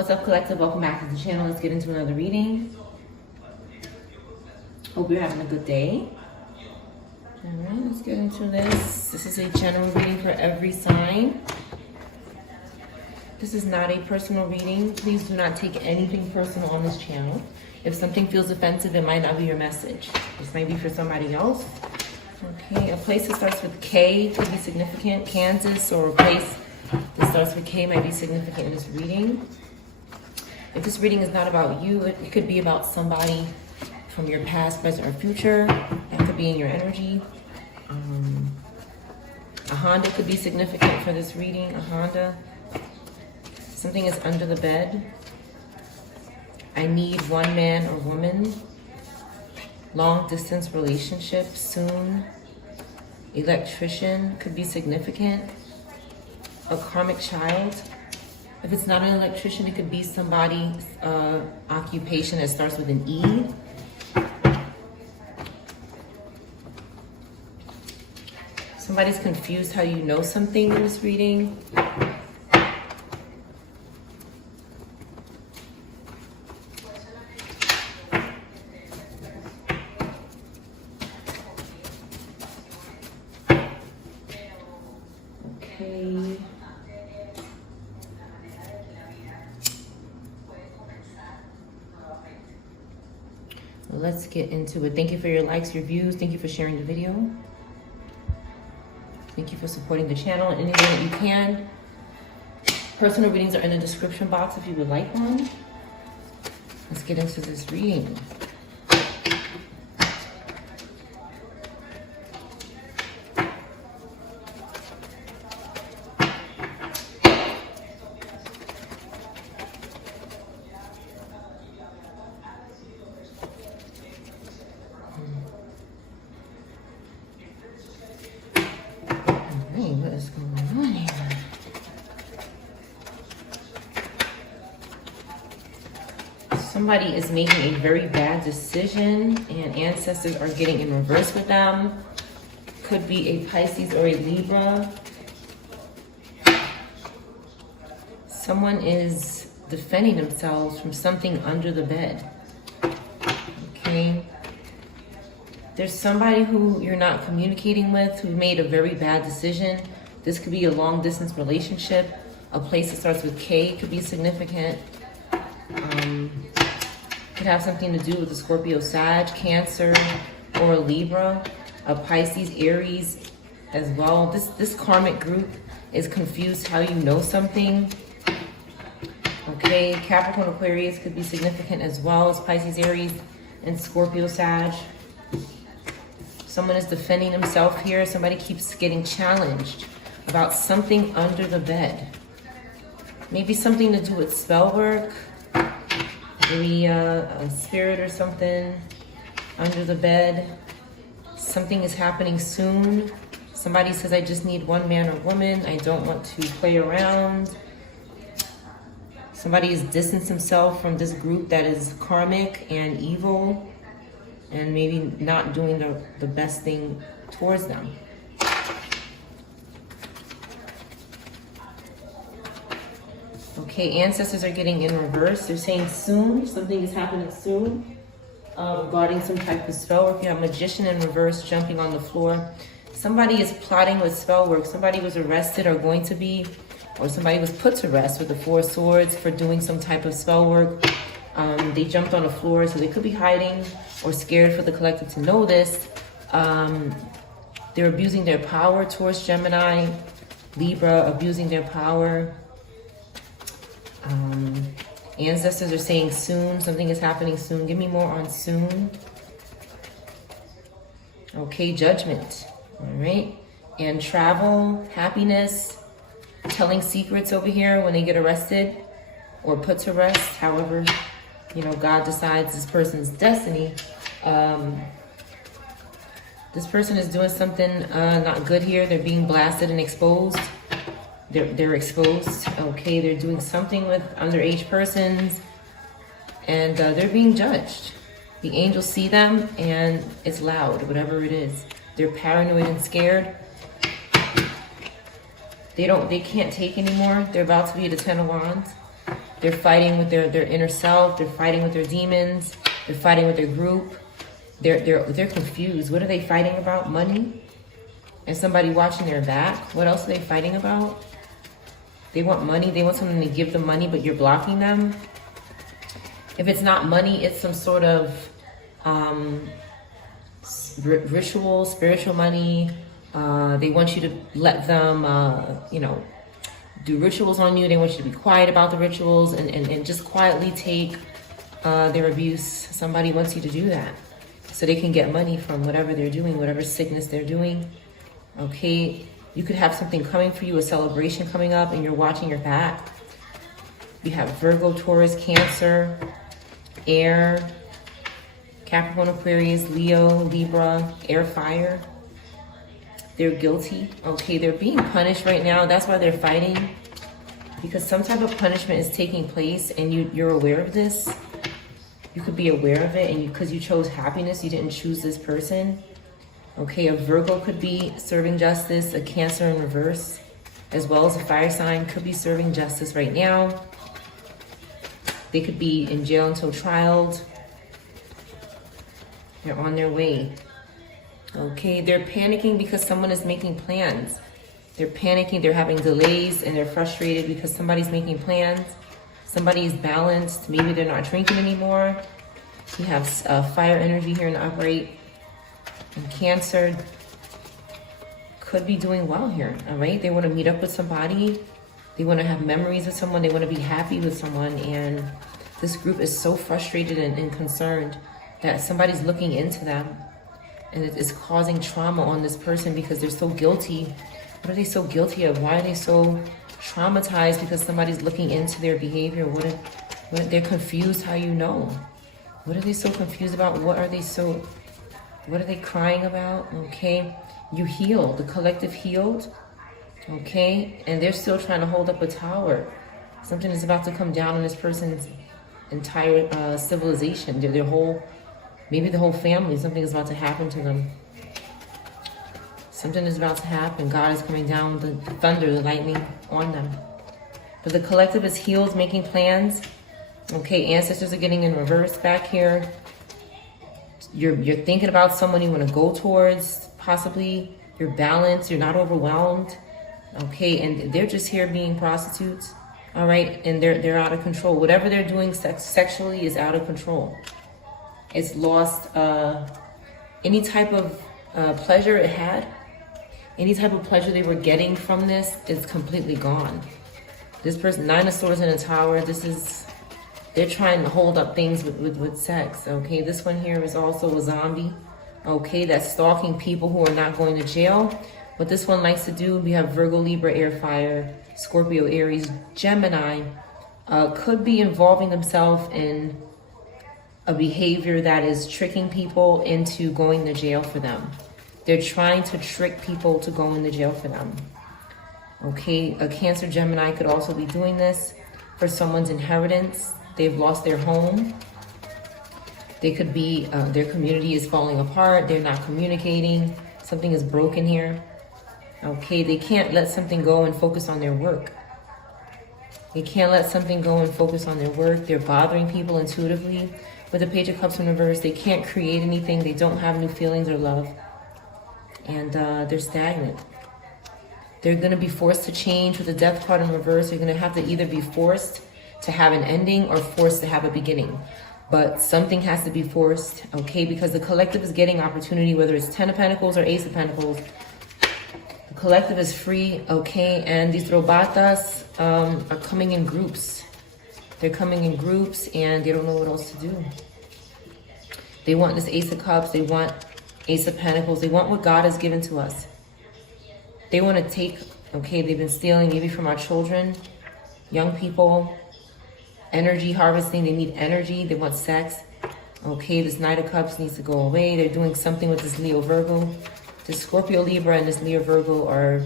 What's up, collective? Welcome back to the channel. Let's get into another reading. Hope you're having a good day. All right, let's get into this. This is a general reading for every sign. This is not a personal reading. Please do not take anything personal on this channel. If something feels offensive, it might not be your message. This might be for somebody else. Okay, a place that starts with K could be significant. Kansas, or a place that starts with K might be significant in this reading. If this reading is not about you, it could be about somebody from your past, present, or future. That could be in your energy. A Honda could be significant for this reading. A Honda. Something is under the bed. I need one man or woman. Long distance relationship soon. Electrician could be significant. A karmic child. If it's not an electrician, it could be somebody's occupation that starts with an E. Somebody's confused how you know something in this reading. Okay. Let's get into it. Thank you for your likes, your views. Thank you for sharing the video. Thank you for supporting the channel in any way that you can. Personal readings are in the description box if you would like one. Let's get into this reading. What is going on here? Somebody is making a very bad decision and ancestors are getting in reverse with them. Could be a Pisces or a Libra. Someone is defending themselves from something under the bed. Okay. There's somebody who you're not communicating with who made a very bad decision. This could be a long distance relationship. A place that starts with K could be significant. Could have something to do with a Scorpio, Sag, Cancer, or a Libra. A Pisces, Aries as well. This karmic group is confused how you know something. Okay, Capricorn, Aquarius could be significant as well as Pisces, Aries, and Scorpio, Sag. Someone is defending himself here. Somebody keeps getting challenged about something under the bed. Maybe something to do with spell work. Maybe a spirit or something under the bed. Something is happening soon. Somebody says, I just need one man or woman. I don't want to play around. Somebody is distancing himself from this group that is karmic and evil, and maybe not doing the best thing towards them. Okay, ancestors are getting in reverse. They're saying soon, something is happening soon regarding some type of spell work. You have magician in reverse jumping on the floor. Somebody is plotting with spell work. Somebody was arrested or going to be, or somebody was put to rest with the 4 swords for doing some type of spell work. They jumped on the floor, so they could be hiding or scared for the collective to know this. They're abusing their power towards Gemini, Libra, abusing their power. Ancestors are saying soon, something is happening soon. Give me more on soon. Okay, judgment. All right. And travel, happiness, telling secrets over here when they get arrested or put to rest. However, you know, God decides this person's destiny. This person is doing something not good here. They're being blasted and exposed. They're exposed. Okay, they're doing something with underage persons, and they're being judged. The angels see them, and it's loud, whatever it is. They're paranoid and scared. They can't take anymore. They're about to be the 10 of Wands. They're fighting with their inner self. They're fighting with their demons. They're fighting with their group. They're confused. What are they fighting about? Money? And somebody watching their back? What else are they fighting about? They want money. They want someone to give them money, but you're blocking them. If it's not money, it's some sort of ritual, spiritual money. They want you to let them, do rituals on you. They want you to be quiet about the rituals and just quietly take their abuse. Somebody wants you to do that so they can get money from whatever they're doing, whatever sickness they're doing. Okay, you could have something coming for you, a celebration coming up, and you're watching your back. You have Virgo, Taurus, Cancer, Air, Capricorn, Aquarius, Leo, Libra, Air, Fire. They're guilty. Okay, they're being punished right now. That's why they're fighting. Because some type of punishment is taking place and you're aware of this. You could be aware of it, and because you chose happiness, you didn't choose this person. Okay, a Virgo could be serving justice, a Cancer in reverse, as well as a fire sign could be serving justice right now. They could be in jail until trialed. They're on their way. Okay, they're panicking because someone is making plans. They're panicking, they're having delays, and they're frustrated because somebody's making plans. Somebody is balanced. Maybe they're not drinking anymore. You have fire energy here in the upright. And Cancer could be doing well here, all right? They want to meet up with somebody. They want to have memories with someone. They want to be happy with someone. And this group is so frustrated and concerned that somebody's looking into them. And it is causing trauma on this person because they're so guilty. What are they so guilty of? Why are they so traumatized? Because somebody's looking into their behavior. What they're confused. How you know? What are they so confused about? What are they crying about? Okay, you healed. The collective healed. Okay, and they're still trying to hold up a tower. Something is about to come down on this person's entire civilization. Their whole. Maybe the whole family, something is about to happen to them. Something is about to happen. God is coming down with the thunder, the lightning on them. But the collective is healed, making plans. Okay, ancestors are getting in reverse back here. You're thinking about someone you want to go towards, possibly. You're balanced, you're not overwhelmed. Okay, and they're just here being prostitutes. All right, and they're out of control. Whatever they're doing sexually is out of control. It's lost any type of pleasure it had. Any type of pleasure they were getting from this is completely gone. This person, 9 of Swords in a tower, they're trying to hold up things with sex, okay? This one here is also a zombie, okay? That's stalking people who are not going to jail. What this one likes to do, we have Virgo, Libra, Air, Fire, Scorpio, Aries, Gemini, could be involving themselves in a behavior that is tricking people into going to jail for them. They're trying to trick people to go into jail for them. Okay, a Cancer, Gemini could also be doing this for someone's inheritance. They've lost their home. They could be, their community is falling apart. They're not communicating. Something is broken here. Okay, they can't let something go and focus on their work. They can't let something go and focus on their work. They're bothering people intuitively. With the Page of Cups in reverse, they can't create anything. They don't have new feelings or love. And they're stagnant. They're going to be forced to change with the Death card in reverse. They're going to have to either be forced to have an ending or forced to have a beginning. But something has to be forced, okay? Because the collective is getting opportunity, whether it's 10 of Pentacles or Ace of Pentacles. The collective is free, okay? And these robatas are coming in groups. They're coming in groups and they don't know what else to do. They want this Ace of Cups. They want Ace of Pentacles. They want what God has given to us. They want to take, okay, they've been stealing maybe from our children, young people, energy harvesting. They need energy. They want sex. Okay, this Knight of Cups needs to go away. They're doing something with this Leo Virgo. This Scorpio Libra and this Leo Virgo are,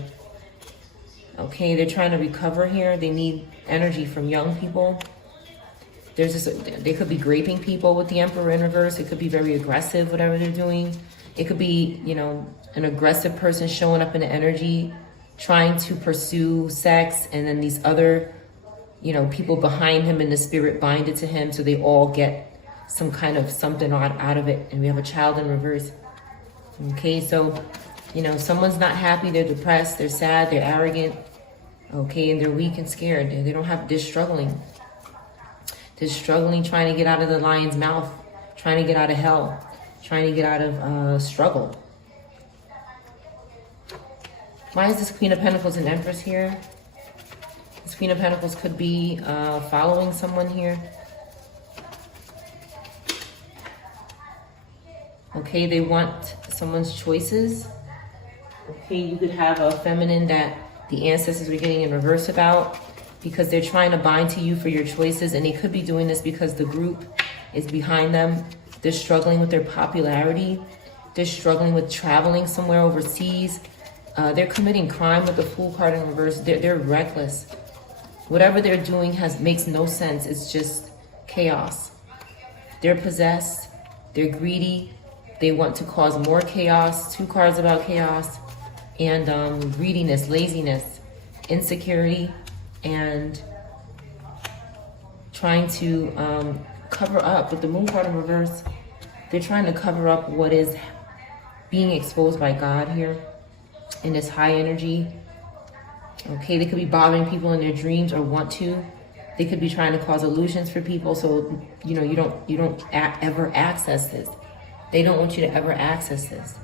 okay, they're trying to recover here. They need energy from young people. There's this, they could be raping people with the Emperor in reverse. It could be very aggressive, whatever they're doing. It could be, you know, an aggressive person showing up in the energy, trying to pursue sex, and then these other, you know, people behind him in the spirit bind it to him, so they all get some kind of something out of it. And we have a child in reverse. Okay, so, you know, someone's not happy, they're depressed, they're sad, they're arrogant, okay, and they're weak and scared. They're struggling. They're struggling, trying to get out of the lion's mouth, trying to get out of hell, trying to get out of struggle. Why is this Queen of Pentacles and Empress here? This Queen of Pentacles could be following someone here. Okay, they want someone's choices. Okay, you could have a feminine that the ancestors are getting in reverse about because they're trying to bind to you for your choices, and they could be doing this because the group is behind them. They're struggling with their popularity. They're struggling with traveling somewhere overseas. They're committing crime with the Fool card in reverse. They're reckless. Whatever they're doing makes no sense. It's just chaos. They're possessed. They're greedy. They want to cause more chaos. 2 cards about chaos. And greediness, laziness, insecurity, and trying to cover up. With the Moon card in reverse, they're trying to cover up what is being exposed by God here in this high energy. Okay, they could be bothering people in their dreams or want to. They could be trying to cause illusions for people, so you know you don't ever access this. They don't want you to ever access this.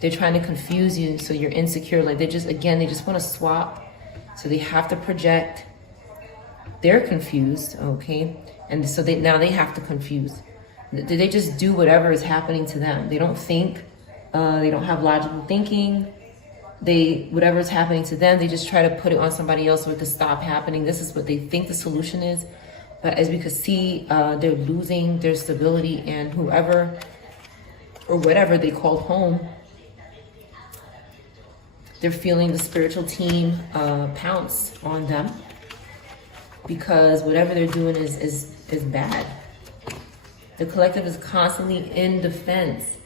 They're trying to confuse you so you're insecure. Like they just want to swap. So they have to project. They're confused, okay? And so now they have to confuse. They just do whatever is happening to them. They don't think. They don't have logical thinking. Whatever is happening to them, they just try to put it on somebody else so it to stop happening. This is what they think the solution is. But as we can see, they're losing their stability, and whoever or whatever they called home, they're feeling the spiritual team pounce on them because whatever they're doing is bad. The collective is constantly in defense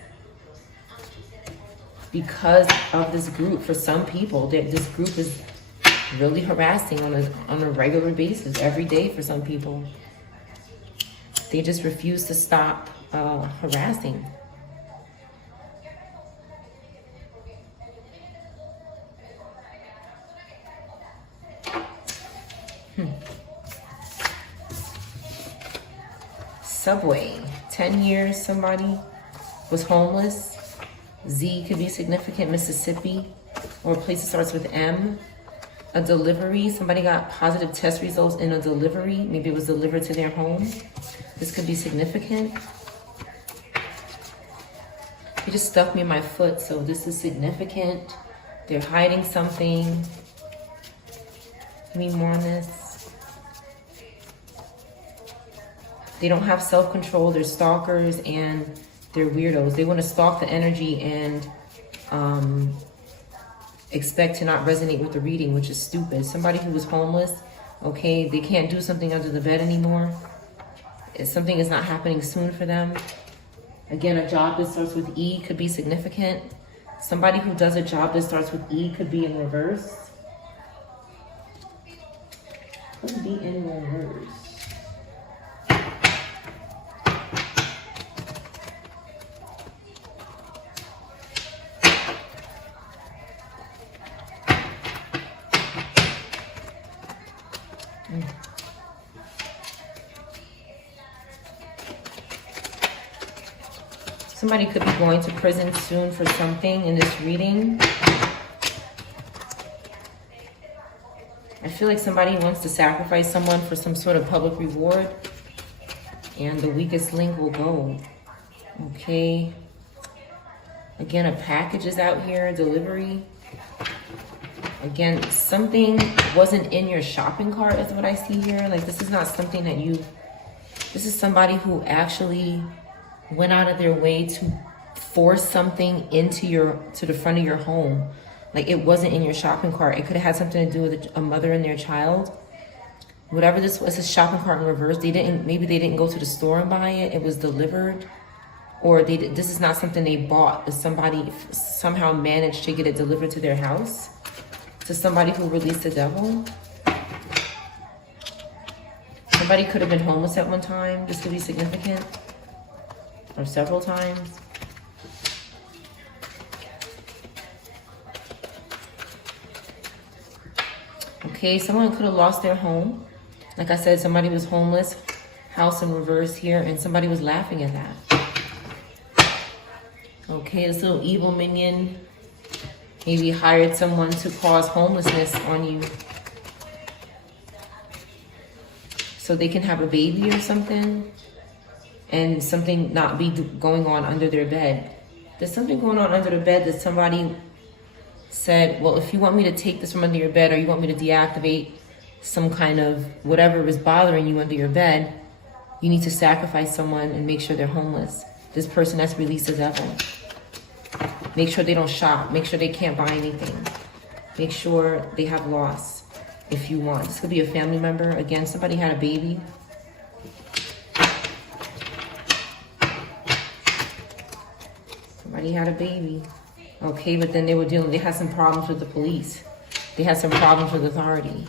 because of this group. For some people, this group is really harassing on a regular basis, every day for some people. They just refuse to stop harassing. Subway, 10 years somebody was homeless. Z could be significant, Mississippi, or a place that starts with M. A delivery, somebody got positive test results in a delivery. Maybe it was delivered to their home. This could be significant. It just stuck me in my foot, so this is significant. They're hiding something. Give me more on this. They don't have self-control. They're stalkers and they're weirdos. They want to stalk the energy and expect to not resonate with the reading, which is stupid. Somebody who was homeless, okay, they can't do something under the bed anymore. Something is not happening soon for them. Again, a job that starts with E could be significant. Somebody who does a job that starts with E could be in reverse. Could be in reverse. Somebody could be going to prison soon for something in this reading. I feel like somebody wants to sacrifice someone for some sort of public reward. And the weakest link will go. Okay. Again, a package is out here, delivery. Again, something wasn't in your shopping cart is what I see here. Like this is not something that this is somebody who actually went out of their way to force something to the front of your home. Like it wasn't in your shopping cart. It could have had something to do with a mother and their child. Whatever this was, a shopping cart in reverse. Maybe they didn't go to the store and buy it. It was delivered. Or this is not something they bought, but somebody somehow managed to get it delivered to their house. To somebody who released the devil. Somebody could have been homeless at one time. This could be significant. Or several times. Okay, someone could have lost their home. Like I said, somebody was homeless, house in reverse here, and somebody was laughing at that. Okay, this little evil minion maybe hired someone to cause homelessness on you so they can have a baby or something, and something not be going on under their bed. There's something going on under the bed that somebody said, well, if you want me to take this from under your bed, or you want me to deactivate some kind of whatever is bothering you under your bed, you need to sacrifice someone and make sure they're homeless. This person that's released the devil. Make sure they don't shop. Make sure they can't buy anything. Make sure they have loss if you want. This could be a family member. Again, somebody had a baby. Somebody had a baby. Okay, but then they had some problems with the police. They had some problems with authority.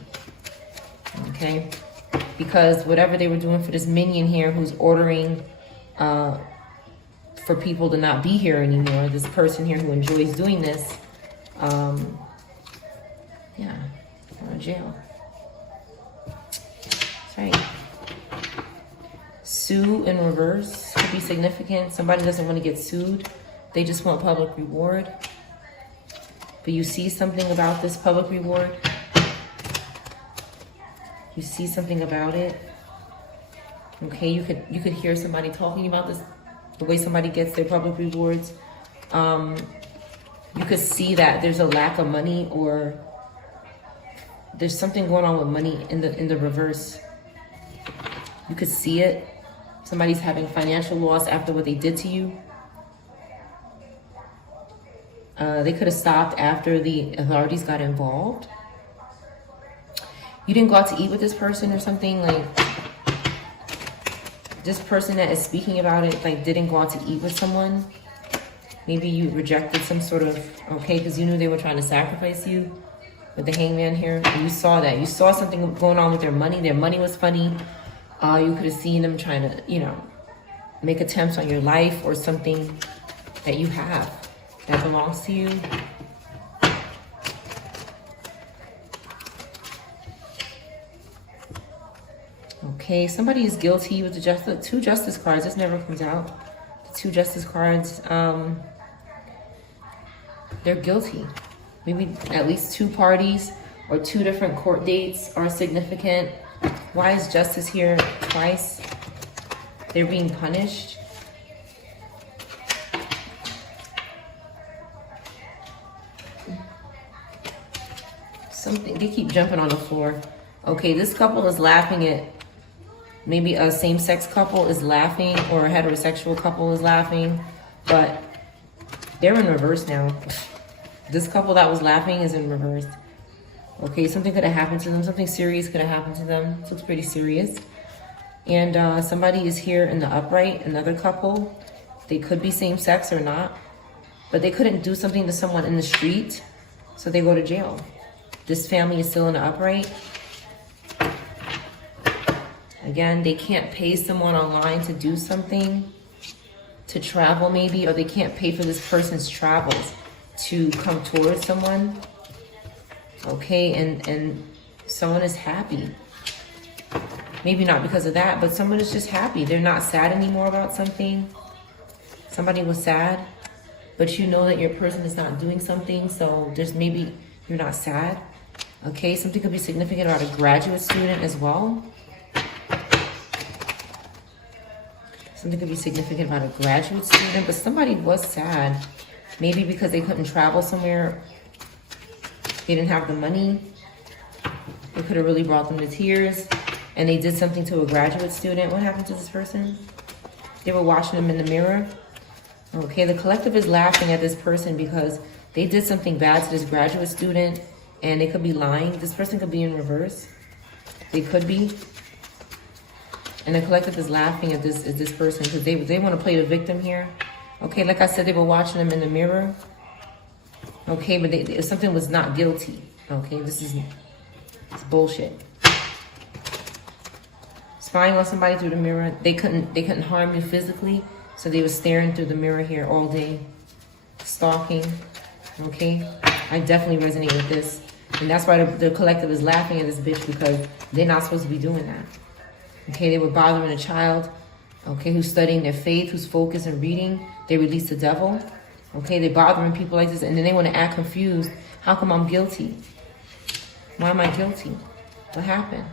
Okay? Because whatever they were doing for this minion here who's ordering for people to not be here anymore, this person here who enjoys doing this, yeah, going to jail. That's right. Sue in reverse could be significant. Somebody doesn't want to get sued. They just want public reward. But you see something about this public reward. You see something about it. Okay, you could hear somebody talking about this, the way somebody gets their public rewards. You could see that there's a lack of money, or there's something going on with money in the reverse. You could see it. Somebody's having financial loss after what they did to you. They could have stopped after the authorities got involved. You didn't go out to eat with this person or something, like this person that is speaking about it, like didn't go out to eat with someone. Maybe you rejected some sort of, okay, because you knew they were trying to sacrifice you with the hangman here. And you saw that. You saw something going on with their money. Their money was funny. You could have seen them trying to, make attempts on your life or something that you have that belongs to you. Okay, somebody is guilty with the two justice cards. This never comes out. The two justice cards, they're guilty. Maybe at least two parties or two different court dates are significant. Why is justice here twice? They're being punished. Something, they keep jumping on the floor. Okay, this couple is laughing at, maybe a same-sex couple is laughing, or a heterosexual couple is laughing, but they're in reverse now. This couple that was laughing is in reverse. Okay, something could have happened to them. Something serious could have happened to them. This looks pretty serious. And somebody is here in the upright, another couple. They could be same-sex or not, but they couldn't do something to someone in the street, so they go to jail. This family is still in the upright. Again, they can't pay someone online to do something, to travel maybe, or they can't pay for this person's travels to come towards someone. Okay, and someone is happy. Maybe not because of that, but someone is just happy. They're not sad anymore about something. Somebody was sad, but you know that your person is not doing something, so there's maybe you're not sad. Okay, something could be significant about a graduate student as well. Something could be significant about a graduate student, but somebody was sad. Maybe because they couldn't travel somewhere. They didn't have the money. It could have really brought them to tears. And they did something to a graduate student. What happened to this person? They were watching them in the mirror. Okay, the collective is laughing at this person because they did something bad to this graduate student, and they could be lying. This person could be in reverse. They could be. And the collective is laughing at this person because they want to play the victim here. Okay, like I said, they were watching them in the mirror. Okay, but something was not guilty. Okay, it's bullshit. It's spying on somebody through the mirror. They couldn't harm you physically, so they were staring through the mirror here all day. Stalking, okay? I definitely resonate with this. And that's why the collective is laughing at this bitch, because they're not supposed to be doing that. Okay, they were bothering a child, okay, who's studying their faith, who's focused and reading. They release the devil. Okay, they're bothering people like this, and then they want to act confused. How come I'm guilty? Why am I guilty? What happened?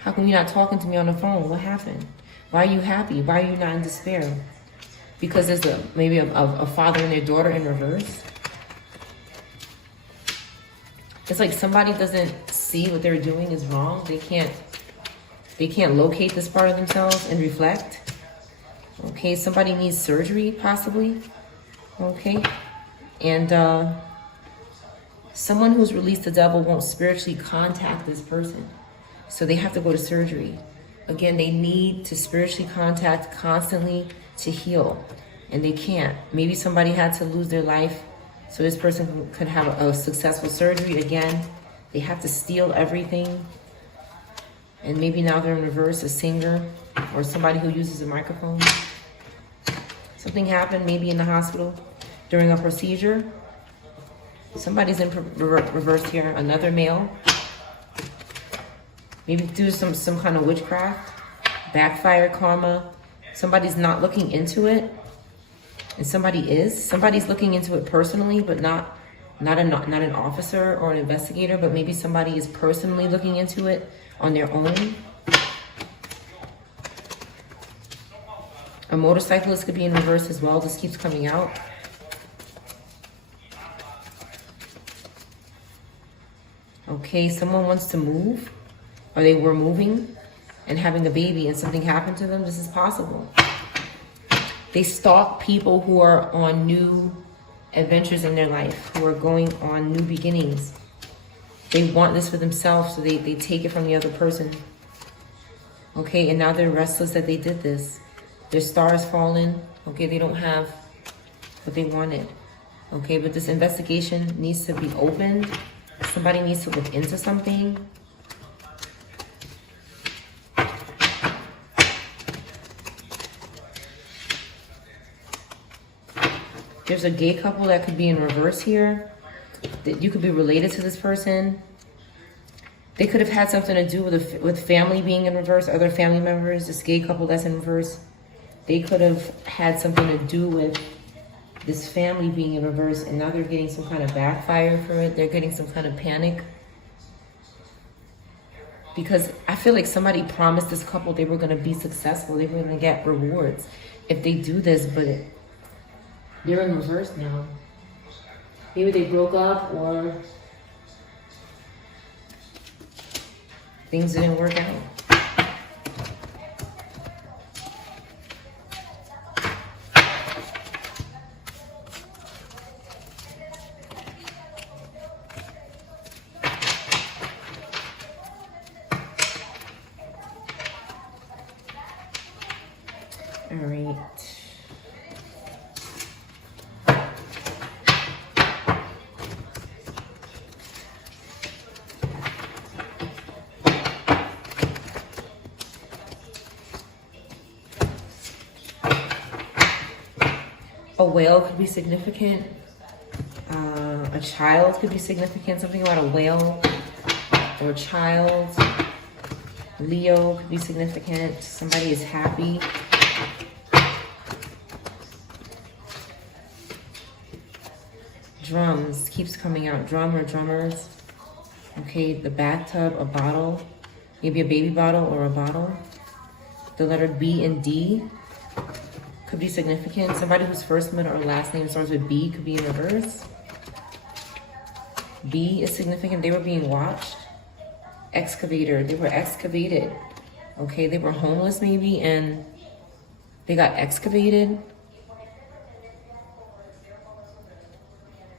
How come you're not talking to me on the phone? What happened? Why are you happy? Why are you not in despair? Because there's maybe a father and their daughter in reverse. It's like somebody doesn't see what they're doing is wrong. They can't locate this part of themselves and reflect. Okay, somebody needs surgery, possibly. Okay, and someone who's released the devil won't spiritually contact this person. So they have to go to surgery. Again, they need to spiritually contact constantly to heal, and they can't. Maybe somebody had to lose their life so this person could have a successful surgery. Again, they have to steal everything. And maybe now they're in reverse, a singer or somebody who uses a microphone. Something happened maybe in the hospital during a procedure. Somebody's in reverse here, another male. Maybe do some kind of witchcraft, backfire, karma. Somebody's not looking into it, and somebody is. Somebody's looking into it personally, but not an officer or an investigator, but maybe somebody is personally looking into it on their own. A motorcyclist could be in reverse as well. This keeps coming out. Okay, someone wants to move, or they were moving and having a baby and something happened to them. This is possible. They stalk people who are on new adventures in their life, who are going on new beginnings. They want this for themselves, so they take it from the other person. Okay, and now they're restless that they did this. Their star is fallen. Okay, they don't have what they wanted. Okay, but this investigation needs to be opened. Somebody needs to look into something. There's a gay couple that could be in reverse here. That you could be related to this person. They could have had something to do with family being in reverse, other family members. This gay couple that's in reverse, they could have had something to do with this family being in reverse, and now they're getting some kind of backfire for it. They're getting some kind of panic. Because I feel like somebody promised this couple they were going to be successful. They were going to get rewards if they do this, but they're in reverse now. Maybe they broke up, or things didn't work out. All right. A whale could be significant. A child could be significant. Something about a whale or a child. Leo could be significant. Somebody is happy. Drums keeps coming out. Drum or drummers. Okay, the bathtub, a bottle. Maybe a baby bottle or a bottle. The letter B and D could be significant. Somebody whose first, middle, or last name starts with B could be in reverse. B is significant. They were being watched. Excavator. They were excavated. Okay, they were homeless maybe, and they got excavated.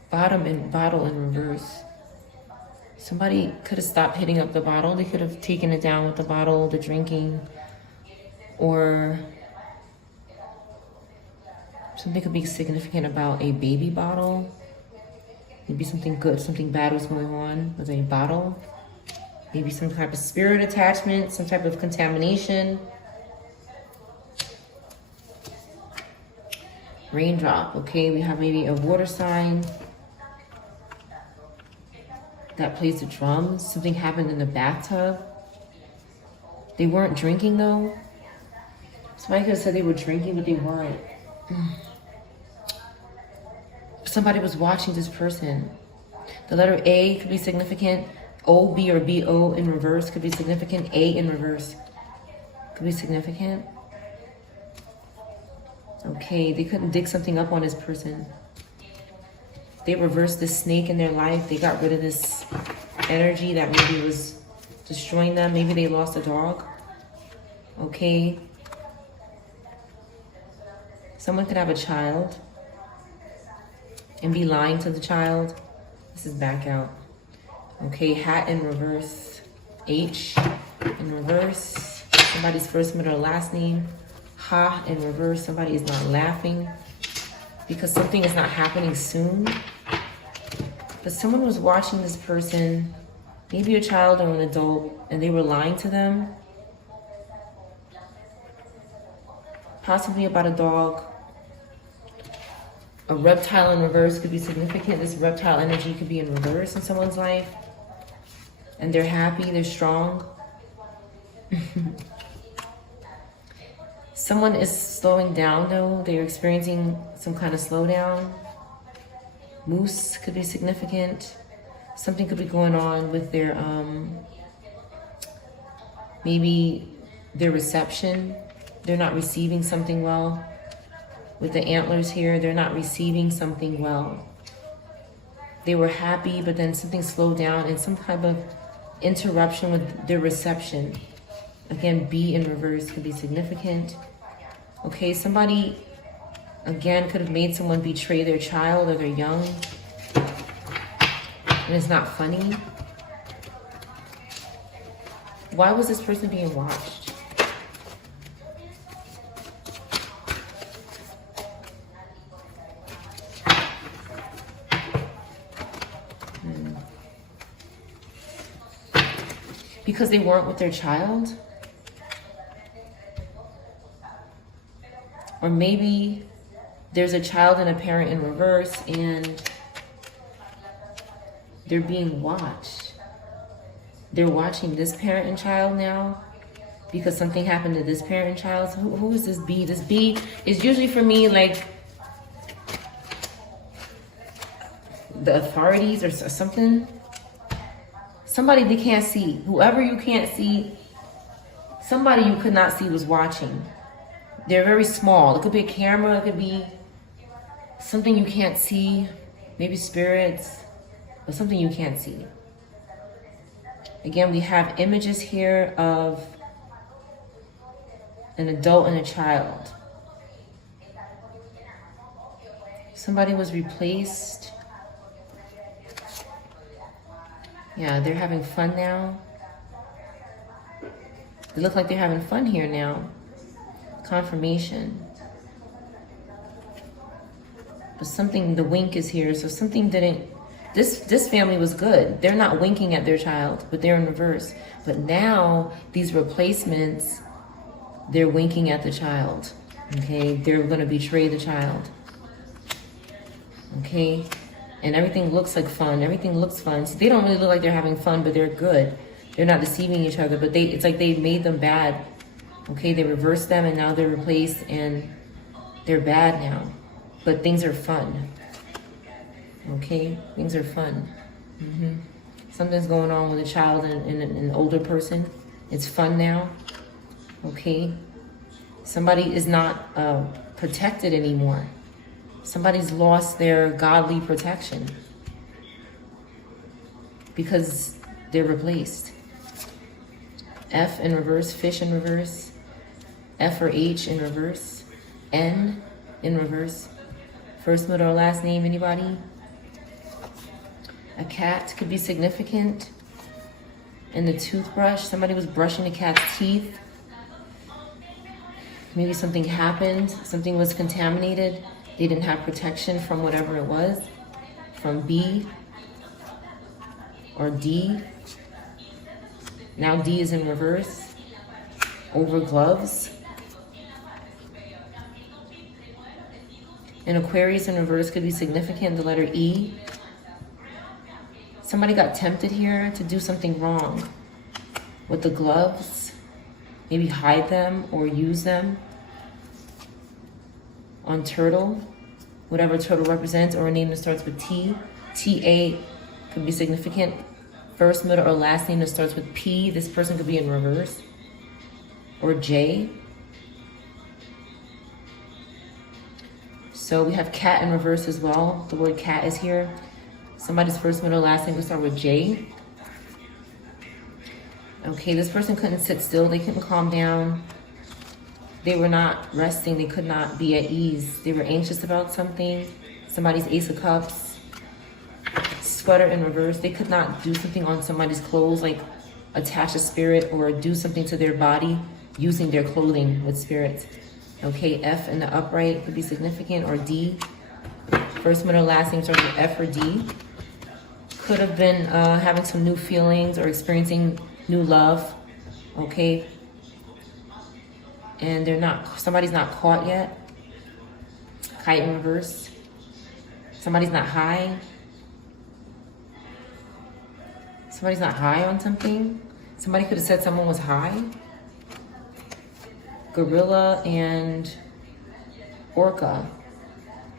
Bottle in reverse. Somebody could have stopped hitting up the bottle. They could have taken it down with the bottle, the drinking, or something could be significant about a baby bottle. Maybe something good, something bad was going on with a bottle. Maybe some type of spirit attachment, some type of contamination. Raindrop, okay? We have maybe a water sign that plays the drums. Something happened in the bathtub. They weren't drinking though. Somebody could have said they were drinking, but they weren't. Somebody was watching this person. The letter A could be significant. O, B, or B, O in reverse could be significant. A in reverse could be significant. Okay, they couldn't dig something up on this person. They reversed this snake in their life. They got rid of this energy that maybe was destroying them. Maybe they lost a dog. Okay. Someone could have a child and be lying to the child. This is back out. Okay, hat in reverse. H in reverse. Somebody's first, middle, or last name. Ha in reverse. Somebody is not laughing because something is not happening soon. But someone was watching this person, maybe a child or an adult, and they were lying to them. Possibly about a dog. A reptile in reverse could be significant. This reptile energy could be in reverse in someone's life. And they're happy, they're strong. Someone is slowing down though. They're experiencing some kind of slowdown. Moose could be significant. Something could be going on with their, maybe their reception. They're not receiving something well. With the antlers here, they're not receiving something well. They were happy, but then something slowed down and some type of interruption with their reception. Again, B in reverse could be significant. Okay, somebody, again, could have made someone betray their child or their young. And it's not funny. Why was this person being watched? Because they weren't with their child? Or maybe there's a child and a parent in reverse and they're being watched. They're watching this parent and child now because something happened to this parent and child. So who is this B? This B is usually for me like the authorities or something. Somebody they can't see. Whoever you can't see, somebody you could not see was watching. They're very small. It could be a camera. It could be something you can't see. Maybe spirits, but something you can't see. Again, we have images here of an adult and a child. Somebody was replaced. Yeah, they're having fun now. They look like they're having fun here now. Confirmation. But something, the wink is here, so something didn't, this family was good. They're not winking at their child, but they're in reverse. But now, these replacements, they're winking at the child, okay? They're gonna betray the child, okay? And everything looks like fun, everything looks fun. So they don't really look like they're having fun, but they're good. They're not deceiving each other, but it's like they made them bad. Okay, they reversed them and now they're replaced and they're bad now. But things are fun. Okay, things are fun. Something's going on with a child and an older person. It's fun now. Okay, somebody is not protected anymore. Somebody's lost their godly protection because they're replaced. F in reverse, fish in reverse. F or H in reverse. N in reverse. First, middle, or last name, anybody? A cat could be significant. And the toothbrush, somebody was brushing the cat's teeth. Maybe something happened, something was contaminated. They didn't have protection from whatever it was. From B or D. Now D is in reverse. Over gloves. An Aquarius in reverse could be significant, the letter E. Somebody got tempted here to do something wrong with the gloves. Maybe hide them or use them on turtle, whatever turtle represents, or a name that starts with T. T-A could be significant. First, middle, or last name that starts with P. This person could be in reverse. Or J. So we have cat in reverse as well. The word cat is here. Somebody's first, middle, last name will start with J. Okay, this person couldn't sit still. They couldn't calm down. They were not resting. They could not be at ease. They were anxious about something. Somebody's Ace of Cups. Sweater in reverse. They could not do something on somebody's clothes, like attach a spirit or do something to their body using their clothing with spirits. Okay, F in the upright could be significant, or D. First, middle, last name starts with F or D. Could have been having some new feelings or experiencing new love. Okay. And they're not, somebody's not caught yet. Kite in reverse. Somebody's not high. Somebody's not high on something. Somebody could have said someone was high. Gorilla and orca,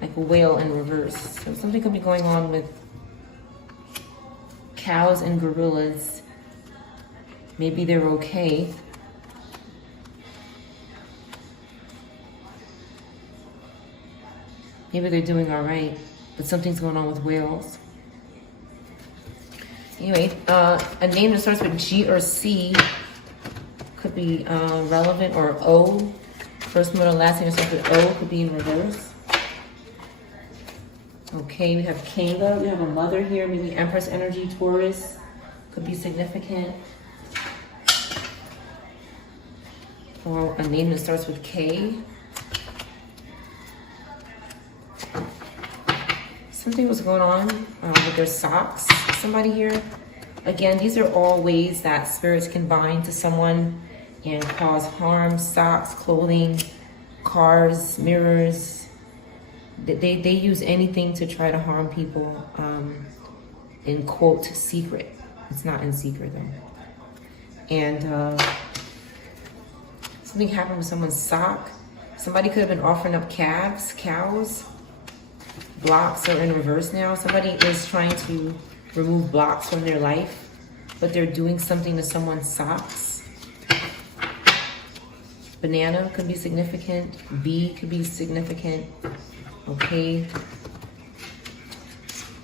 like a whale in reverse. So something could be going on with cows and gorillas. Maybe they're okay. Maybe they're doing all right, but something's going on with whales. Anyway, a name that starts with G or C could be relevant, or O. First, middle, last name that starts with O could be in reverse. Okay, we have Kanga. We have a mother here, maybe Empress energy, Taurus. Could be significant. Or a name that starts with K. Something was going on with their socks. Somebody here. Again, these are all ways that spirits can bind to someone and cause harm. Socks, clothing, cars, mirrors. They use anything to try to harm people in quote secret. It's not in secret though. And something happened with someone's sock. Somebody could have been offering up cows. Blocks are in reverse now. Somebody is trying to remove blocks from their life, but they're doing something to someone's socks. Banana could be significant. B could be significant. Okay.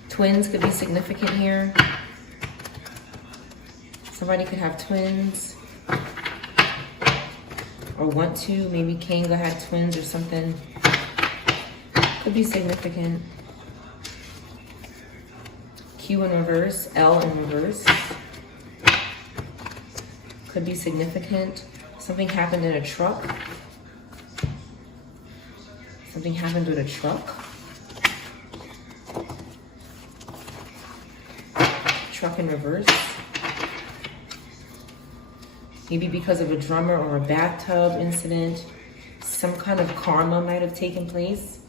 Twins could be significant here. Somebody could have twins or want to. Maybe Kanga had twins or something. Could be significant. Q in reverse, L in reverse. Could be significant. Something happened in a truck. Something happened with a truck. Truck in reverse. Maybe because of a drummer or a bathtub incident. Some kind of karma might have taken place.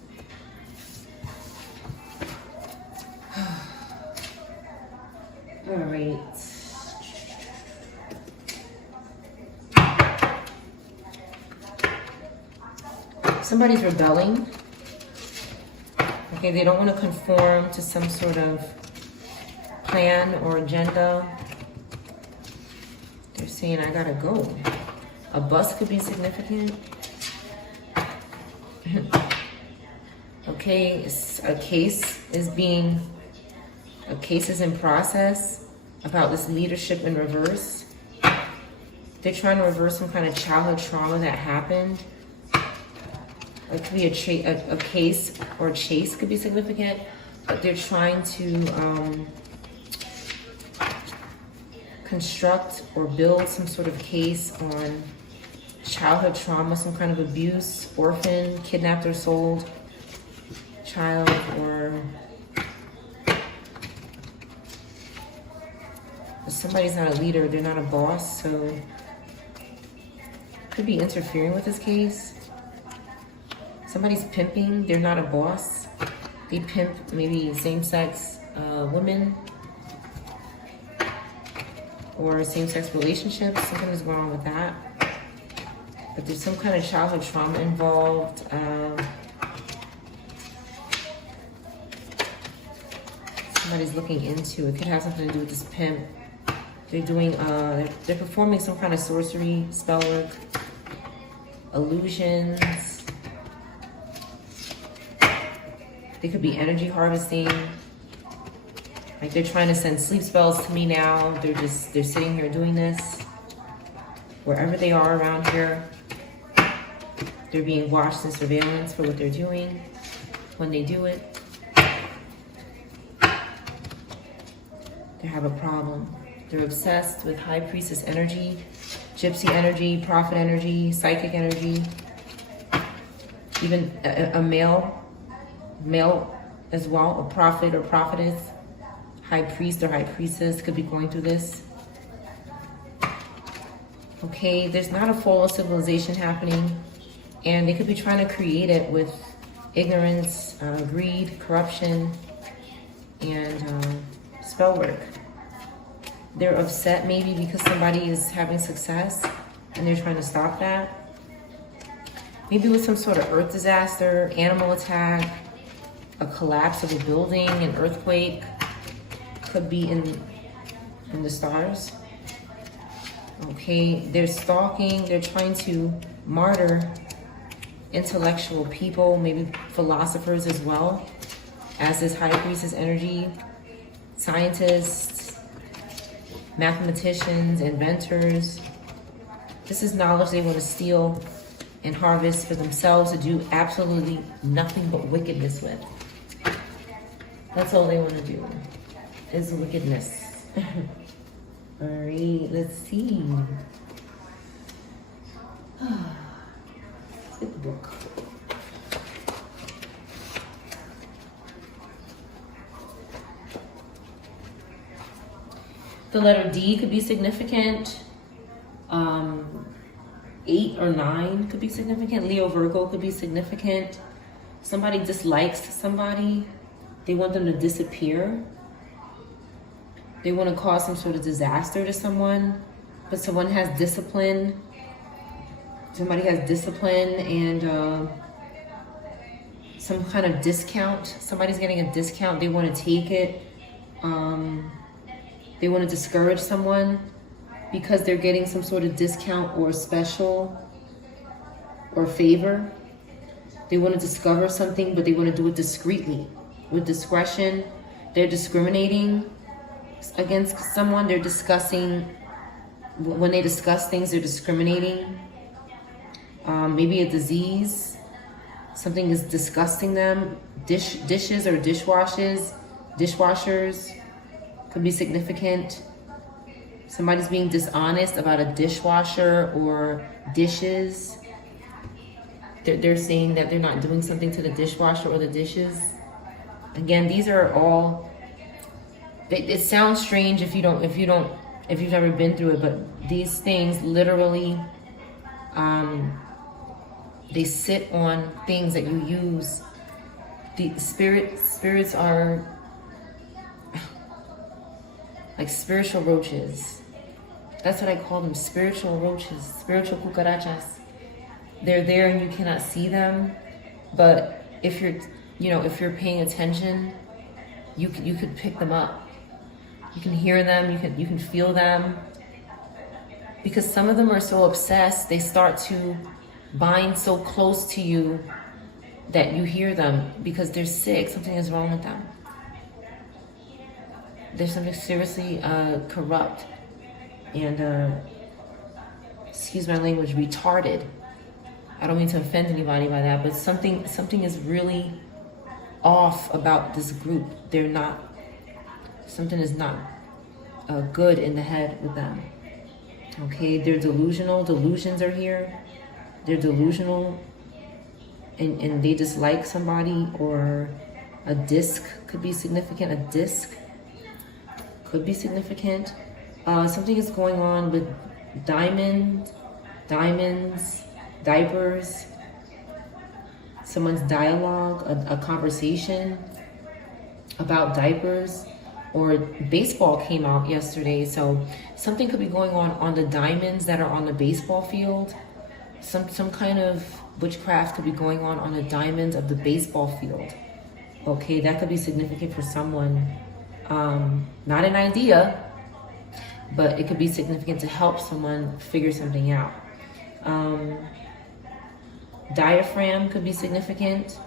All right. Somebody's rebelling. Okay, they don't want to conform to some sort of plan or agenda. They're saying, I gotta go. A bus could be significant. Okay, a case is in process about this leadership in reverse. They're trying to reverse some kind of childhood trauma that happened. It could be a case or a chase could be significant, but they're trying to construct or build some sort of case on childhood trauma, some kind of abuse, orphan, kidnapped or sold child, or somebody's not a leader, they're not a boss, so could be interfering with this case. Somebody's pimping. They're not a boss. They pimp maybe same-sex women or same-sex relationships. Something is going on with that. But there's some kind of childhood trauma involved. Somebody's looking into it. Could have something to do with this pimp. They're doing, they're performing some kind of sorcery, spell work, illusions. They could be energy harvesting. Like they're trying to send sleep spells to me now. They're sitting here doing this. Wherever they are around here, they're being watched and surveillance for what they're doing when they do it. They have a problem. They're obsessed with high priestess energy, gypsy energy, prophet energy, psychic energy. Even a male as well, a prophet or prophetess, high priest or high priestess could be going through this. Okay, there's not a fall of civilization happening, and they could be trying to create it with ignorance, greed, corruption, and spell work. They're upset maybe because somebody is having success and they're trying to stop that. Maybe with some sort of earth disaster, animal attack, a collapse of a building, an earthquake, could be in the stars. Okay, they're stalking, they're trying to martyr intellectual people, maybe philosophers as well, as this high priestess energy, scientists, mathematicians, inventors. This is knowledge they want to steal and harvest for themselves to do absolutely nothing but wickedness with. That's all they want to do, is wickedness. All right, let's see. Let's get the book. The letter D could be significant. 8 or 9 could be significant. Leo, Virgo could be significant. Somebody dislikes somebody. They want them to disappear. They want to cause some sort of disaster to someone, but someone has discipline. Somebody has discipline and some kind of discount. Somebody's getting a discount. They want to take it. They want to discourage someone because they're getting some sort of discount or special or favor. They want to discover something, but they want to do it discreetly, with discretion. They're discriminating against someone. They're discussing, when they discuss things, they're discriminating. Maybe a disease, something is disgusting them. Dishes or dishwashers could be significant. Somebody's being dishonest about a dishwasher or dishes. They're saying that they're not doing something to the dishwasher or the dishes. Again, these are all, it sounds strange if you've never been through it, but these things literally, they sit on things that you use. The spirits are like spiritual roaches. That's what I call them, spiritual roaches, spiritual cucarachas. They're there and you cannot see them, but if you're paying attention, you could pick them up. You can hear them, you can feel them. Because some of them are so obsessed, they start to bind so close to you that you hear them because they're sick. Something is wrong with them. There's something seriously corrupt and, excuse my language, retarded. I don't mean to offend anybody by that, but something is really off about this group. Something is not good in the head with them. Okay, they're delusional. Delusions are here. They're delusional and they dislike somebody, or a disc could be significant. A disc could be significant. Something is going on with diamonds, diapers. someone's dialogue, a conversation about diapers, or baseball came out yesterday. So something could be going on the diamonds that are on the baseball field. Some kind of witchcraft could be going on the diamonds of the baseball field. Okay, that could be significant for someone. Not an idea, but it could be significant to help someone figure something out. Diaphragm could be significant.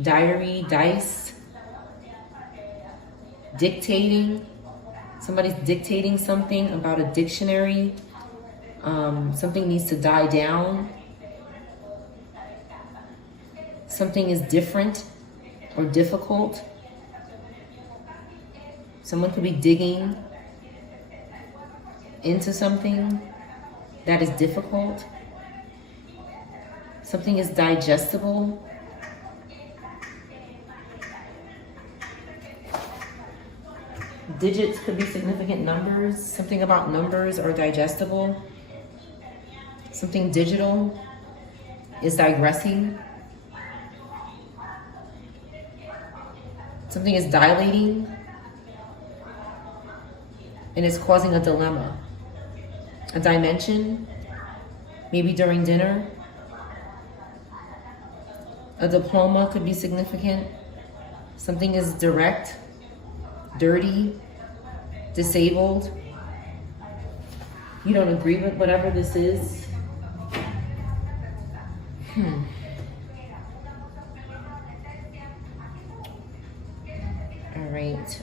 Diary, dice. Dictating. Somebody's dictating something about a dictionary. Something needs to die down. Something is different or difficult. Someone could be digging into something that is difficult. Something is digestible. Digits could be significant numbers. Something about numbers are digestible. Something digital is digressing. Something is dilating and it's causing a dilemma. A dimension, maybe during dinner. A diploma could be significant. Something is direct, dirty, disabled. You don't agree with whatever this is. All right.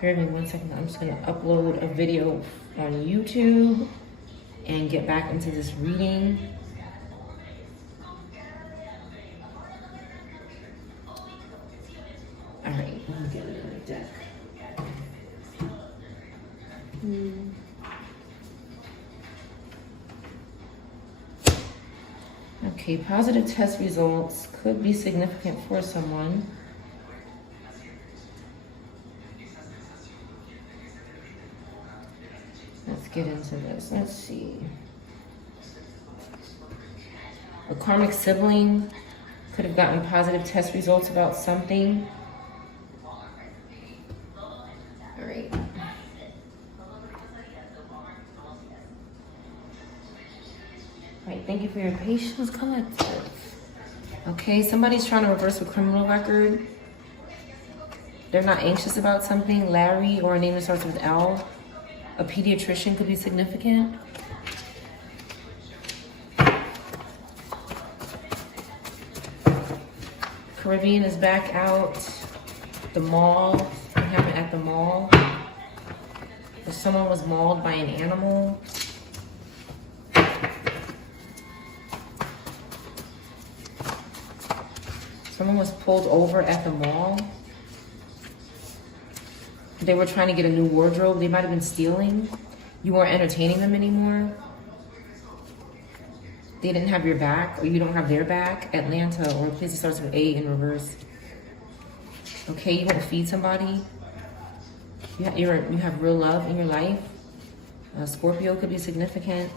Bear with me 1 second. I'm just going to upload a video on YouTube and get back into this reading. All right, let me get another deck. Okay, positive test results could be significant for someone. Let's get into this. Let's see. A karmic sibling could have gotten positive test results about something. All right. All right, thank you for your patience, collective. Okay, somebody's trying to reverse a criminal record. They're not anxious about something. Larry, or a name that starts with L. A pediatrician could be significant. Caribbean is back out. The mall. Something happened at the mall. If someone was mauled by an animal. Someone was pulled over at the mall. They were trying to get a new wardrobe. They might have been stealing. You weren't entertaining them anymore. They didn't have your back, or you don't have their back. Atlanta, or a place that starts with A in reverse. Okay, you won't feed somebody. You have real love in your life. Scorpio could be significant.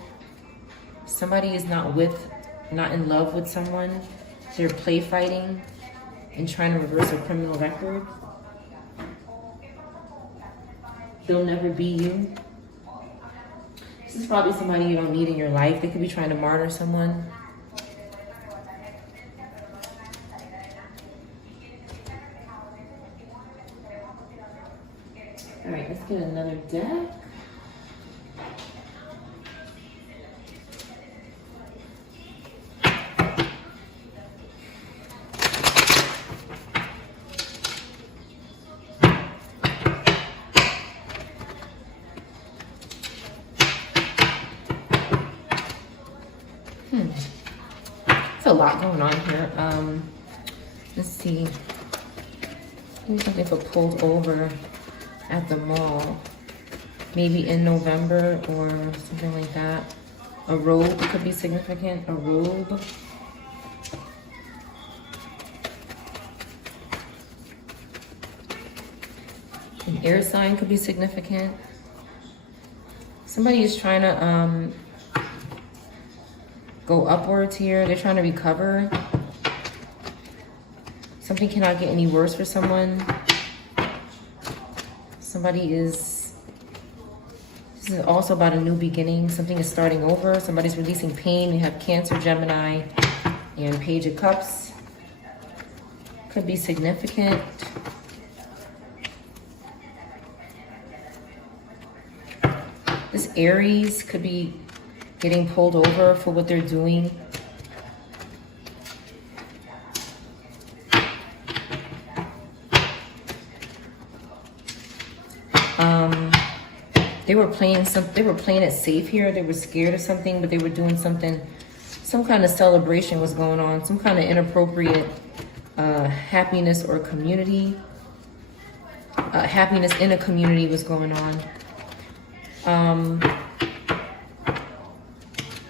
Somebody is not in love with someone. They're play fighting and trying to reverse a criminal record. They'll never be you. This is probably somebody you don't need in your life. They could be trying to martyr someone. All right, let's get another deck. There's a lot going on here. Let's see. Maybe something for pulled over at the mall. Maybe in November or something like that. A robe could be significant. A robe. An air sign could be significant. Somebody is trying to go upwards here. They're trying to recover. Something cannot get any worse for someone. Somebody is, this is also about a new beginning. Something is starting over. Somebody's releasing pain. You have Cancer, Gemini, and Page of Cups. Could be significant. This Aries could be getting pulled over for what they're doing. They were playing it safe here. They were scared of something, but they were doing something, some kind of celebration was going on, some kind of inappropriate happiness or community. Happiness in a community was going on.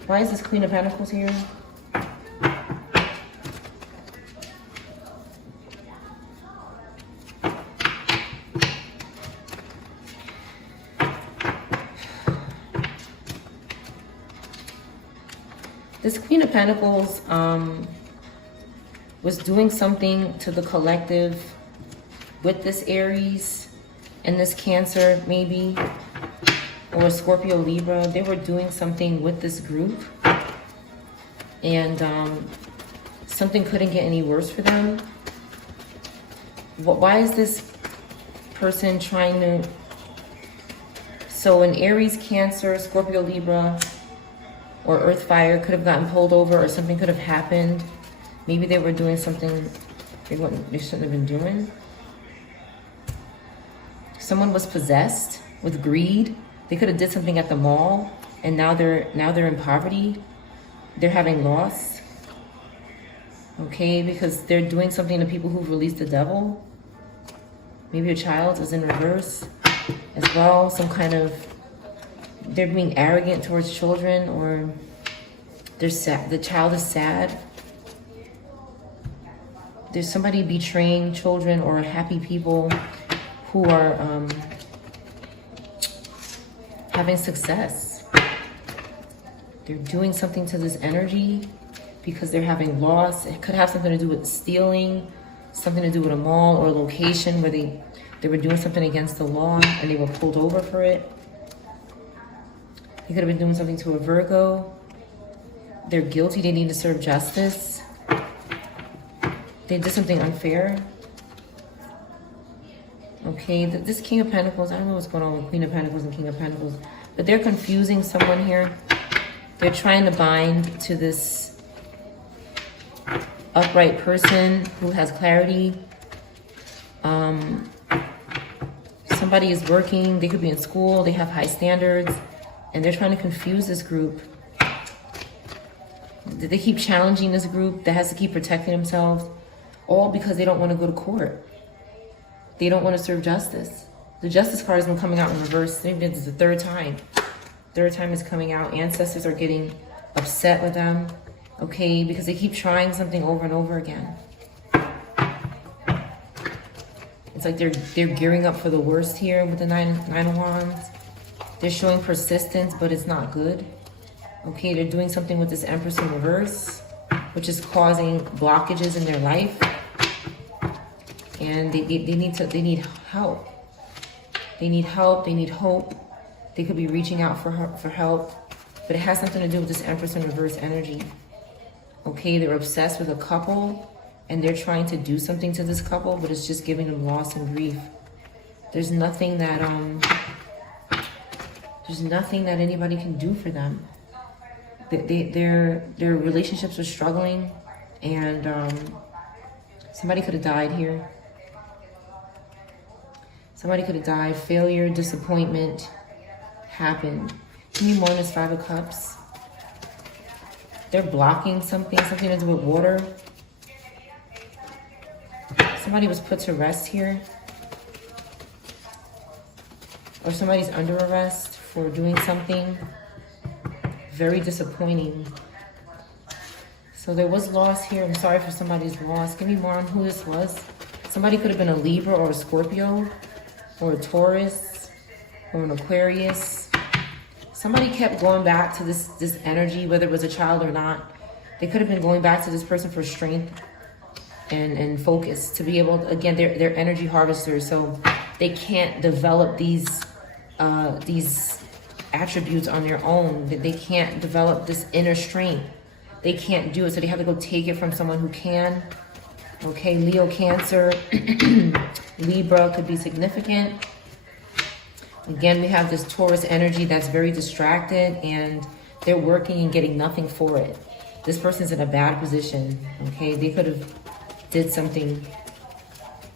Why is this Queen of Pentacles here? This Queen of Pentacles was doing something to the collective with this Aries and this Cancer, maybe, or Scorpio, Libra. They were doing something with this group, and something couldn't get any worse for them. Why is this person trying to... So an Aries, Cancer, Scorpio, Libra, or Earth, Fire could have gotten pulled over, or something could have happened. Maybe they were doing something they shouldn't have been doing. Someone was possessed with greed. They could have did something at the mall, and now they're in poverty. They're having loss. Okay, because they're doing something to people who've released the devil. Maybe a child is in reverse as well. Some kind of, they're being arrogant towards children, or they're sad. The child is sad. There's somebody betraying children or happy people who are having success. They're doing something to this energy because they're having loss. It could have something to do with stealing, something to do with a mall or a location where they were doing something against the law and they were pulled over for it. They could have been doing something to a Virgo. They're guilty. They need to serve justice. They did something unfair. Okay, this King of Pentacles, I don't know what's going on with Queen of Pentacles and King of Pentacles, but they're confusing someone here. They're trying to bind to this upright person who has clarity. Somebody is working, they could be in school, they have high standards, and they're trying to confuse this group. They keep challenging this group that has to keep protecting themselves, all because they don't want to go to court. They don't want to serve justice. The Justice card has been coming out in reverse. Maybe this is the third time. Third time it's coming out. Ancestors are getting upset with them, okay, because they keep trying something over and over again. It's like they're gearing up for the worst here with the Nine of Wands. They're showing persistence, but it's not good. Okay, they're doing something with this Empress in reverse, which is causing blockages in their life. And they need help. They need help, they need hope. They could be reaching out for help, but it has something to do with this Empress in reverse energy. Okay, they're obsessed with a couple, and they're trying to do something to this couple, but it's just giving them loss and grief. There's nothing that anybody can do for them. Their relationships are struggling, and somebody could have died here. Somebody could have died. Failure, disappointment happened. Give me more on this Five of Cups. They're blocking something to do with water. Somebody was put to rest here. Or somebody's under arrest for doing something very disappointing. So there was loss here. I'm sorry for somebody's loss. Give me more on who this was. Somebody could have been a Libra or a Scorpio or a Taurus or an Aquarius. Somebody kept going back to this energy, whether it was a child or not. They could have been going back to this person for strength and focus, to be able to, again, they're energy harvesters, so they can't develop these attributes on their own. They can't develop this inner strength. They can't do it, so they have to go take it from someone who can. Okay, Leo, Cancer, Libra could be significant. Again, we have this Taurus energy that's very distracted, and they're working and getting nothing for it. This person's in a bad position, okay? They could have did something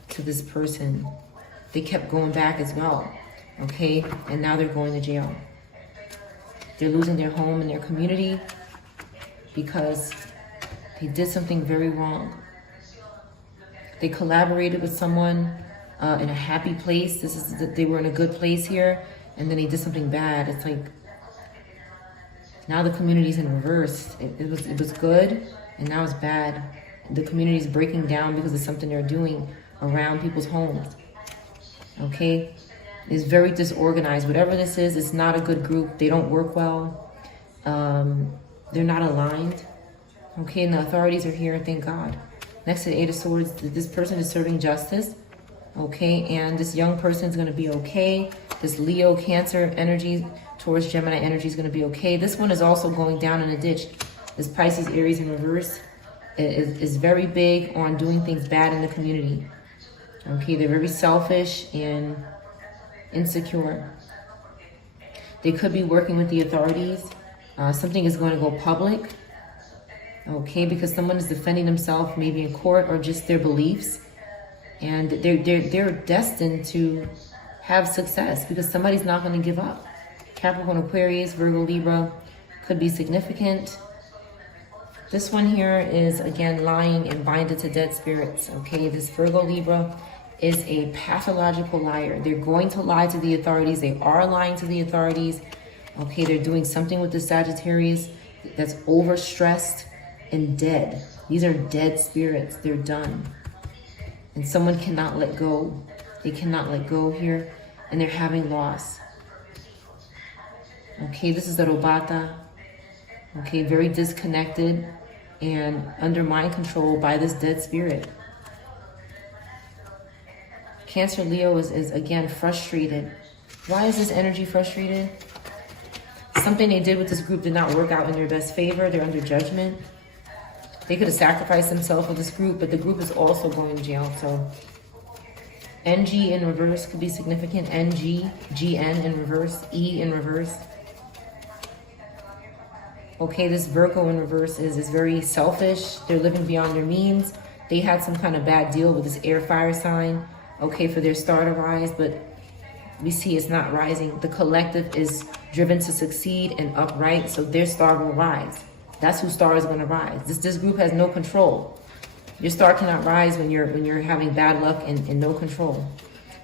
to this person. They kept going back as well, okay? And now they're going to jail. They're losing their home and their community because they did something very wrong. They collaborated with someone in a happy place. They were in a good place here, and then they did something bad. It's like now the community's in reverse. It was good, and now it's bad. The community's breaking down because of something they're doing around people's homes. Okay, it's very disorganized. Whatever this is, it's not a good group. They don't work well. They're not aligned. Okay, and the authorities are here, thank God. Next to the Eight of Swords, this person is serving justice. Okay, and this young person is going to be okay. This Leo, Cancer energy towards Gemini energy is going to be okay. This one is also going down in a ditch. This Pisces, Aries in reverse is very big on doing things bad in the community. Okay, they're very selfish and insecure. They could be working with the authorities. Something is going to go public. Okay, because someone is defending themselves maybe in court or just their beliefs. And they're destined to have success because somebody's not going to give up. Capricorn, Aquarius, Virgo, Libra could be significant. This one here is, again, lying and binded to dead spirits. Okay, this Virgo, Libra is a pathological liar. They're going to lie to the authorities. They are lying to the authorities. Okay, they're doing something with the Sagittarius that's overstressed and dead. These are dead spirits. They're done. And someone cannot let go. They cannot let go here, and they're having loss. Okay, this is the Robata. Okay, very disconnected and under mind control by this dead spirit. Cancer, Leo is again frustrated. Why is this energy frustrated? Something they did with this group did not work out in their best favor. They're under judgment. They could have sacrificed themselves for this group, but the group is also going to jail. So NG in reverse could be significant. NG, GN in reverse, E in reverse. Okay, this Virgo in reverse is very selfish. They're living beyond their means. They had some kind of bad deal with this air fire sign, okay, for their star to rise, but we see it's not rising. The collective is driven to succeed and upright, so their star will rise. That's whose star is going to rise. This group has no control. Your star cannot rise when you're having bad luck and no control.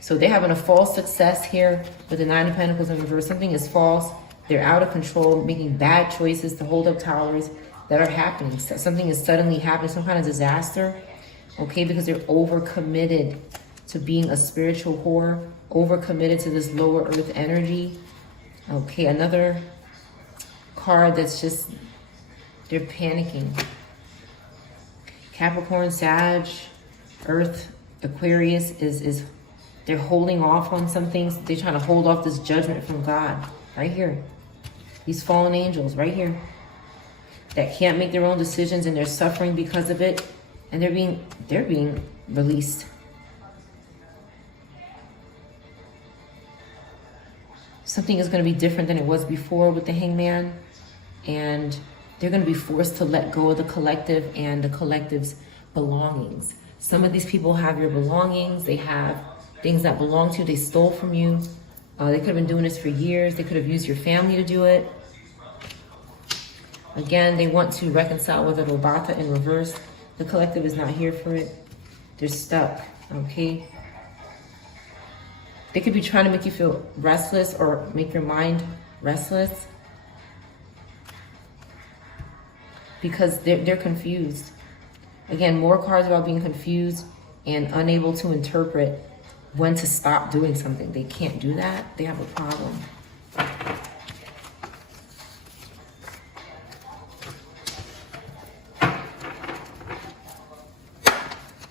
So they're having a false success here with the Nine of Pentacles in reverse. Something is false. They're out of control, making bad choices to hold up towers that are happening. Something is suddenly happening, some kind of disaster. Okay, because they're overcommitted to being a spiritual whore, overcommitted to this lower earth energy. Okay, another card that's just, they're panicking. Capricorn, Sag, Earth, Aquarius is they're holding off on some things. They're trying to hold off this judgment from God. Right here. These fallen angels right here. That can't make their own decisions and they're suffering because of it. And they're being released. Something is going to be different than it was before with the Hangman. And they're going to be forced to let go of the collective and the collective's belongings. Some of these people have your belongings. They have things that belong to you. They stole from you. They could have been doing this for years. They could have used your family to do it. Again, they want to reconcile with a Robata in reverse. The collective is not here for it. They're stuck, okay? They could be trying to make you feel restless or make your mind restless. Because they're confused. Again, more cards about being confused and unable to interpret when to stop doing something. They can't do that. They have a problem.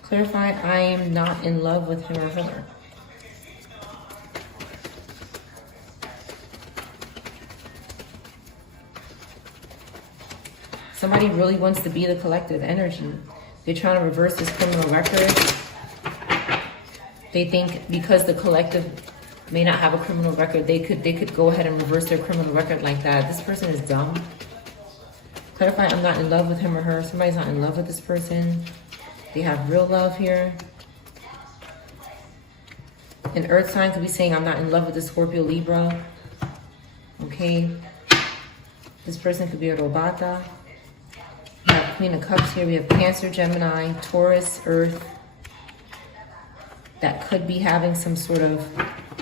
Clarify, I am not in love with him or her. Somebody really wants to be the collective energy. They're trying to reverse this criminal record. They think because the collective may not have a criminal record, they could go ahead and reverse their criminal record like that. This person is dumb. Clarify, I'm not in love with him or her. Somebody's not in love with this person. They have real love here. An earth sign could be saying, I'm not in love with the Scorpio, Libra. Okay. This person could be a Robata. We have Queen of Cups here. We have Cancer, Gemini, Taurus, Earth. That could be having some sort of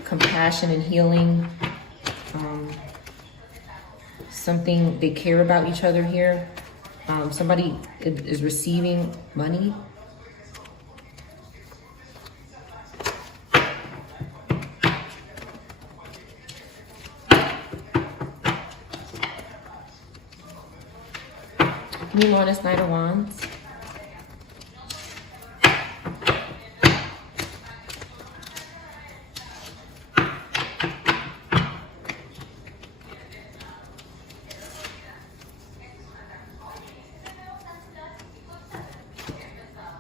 compassion and healing. Something they care about each other here. Somebody is receiving money. Give me more on this Knight of Wands.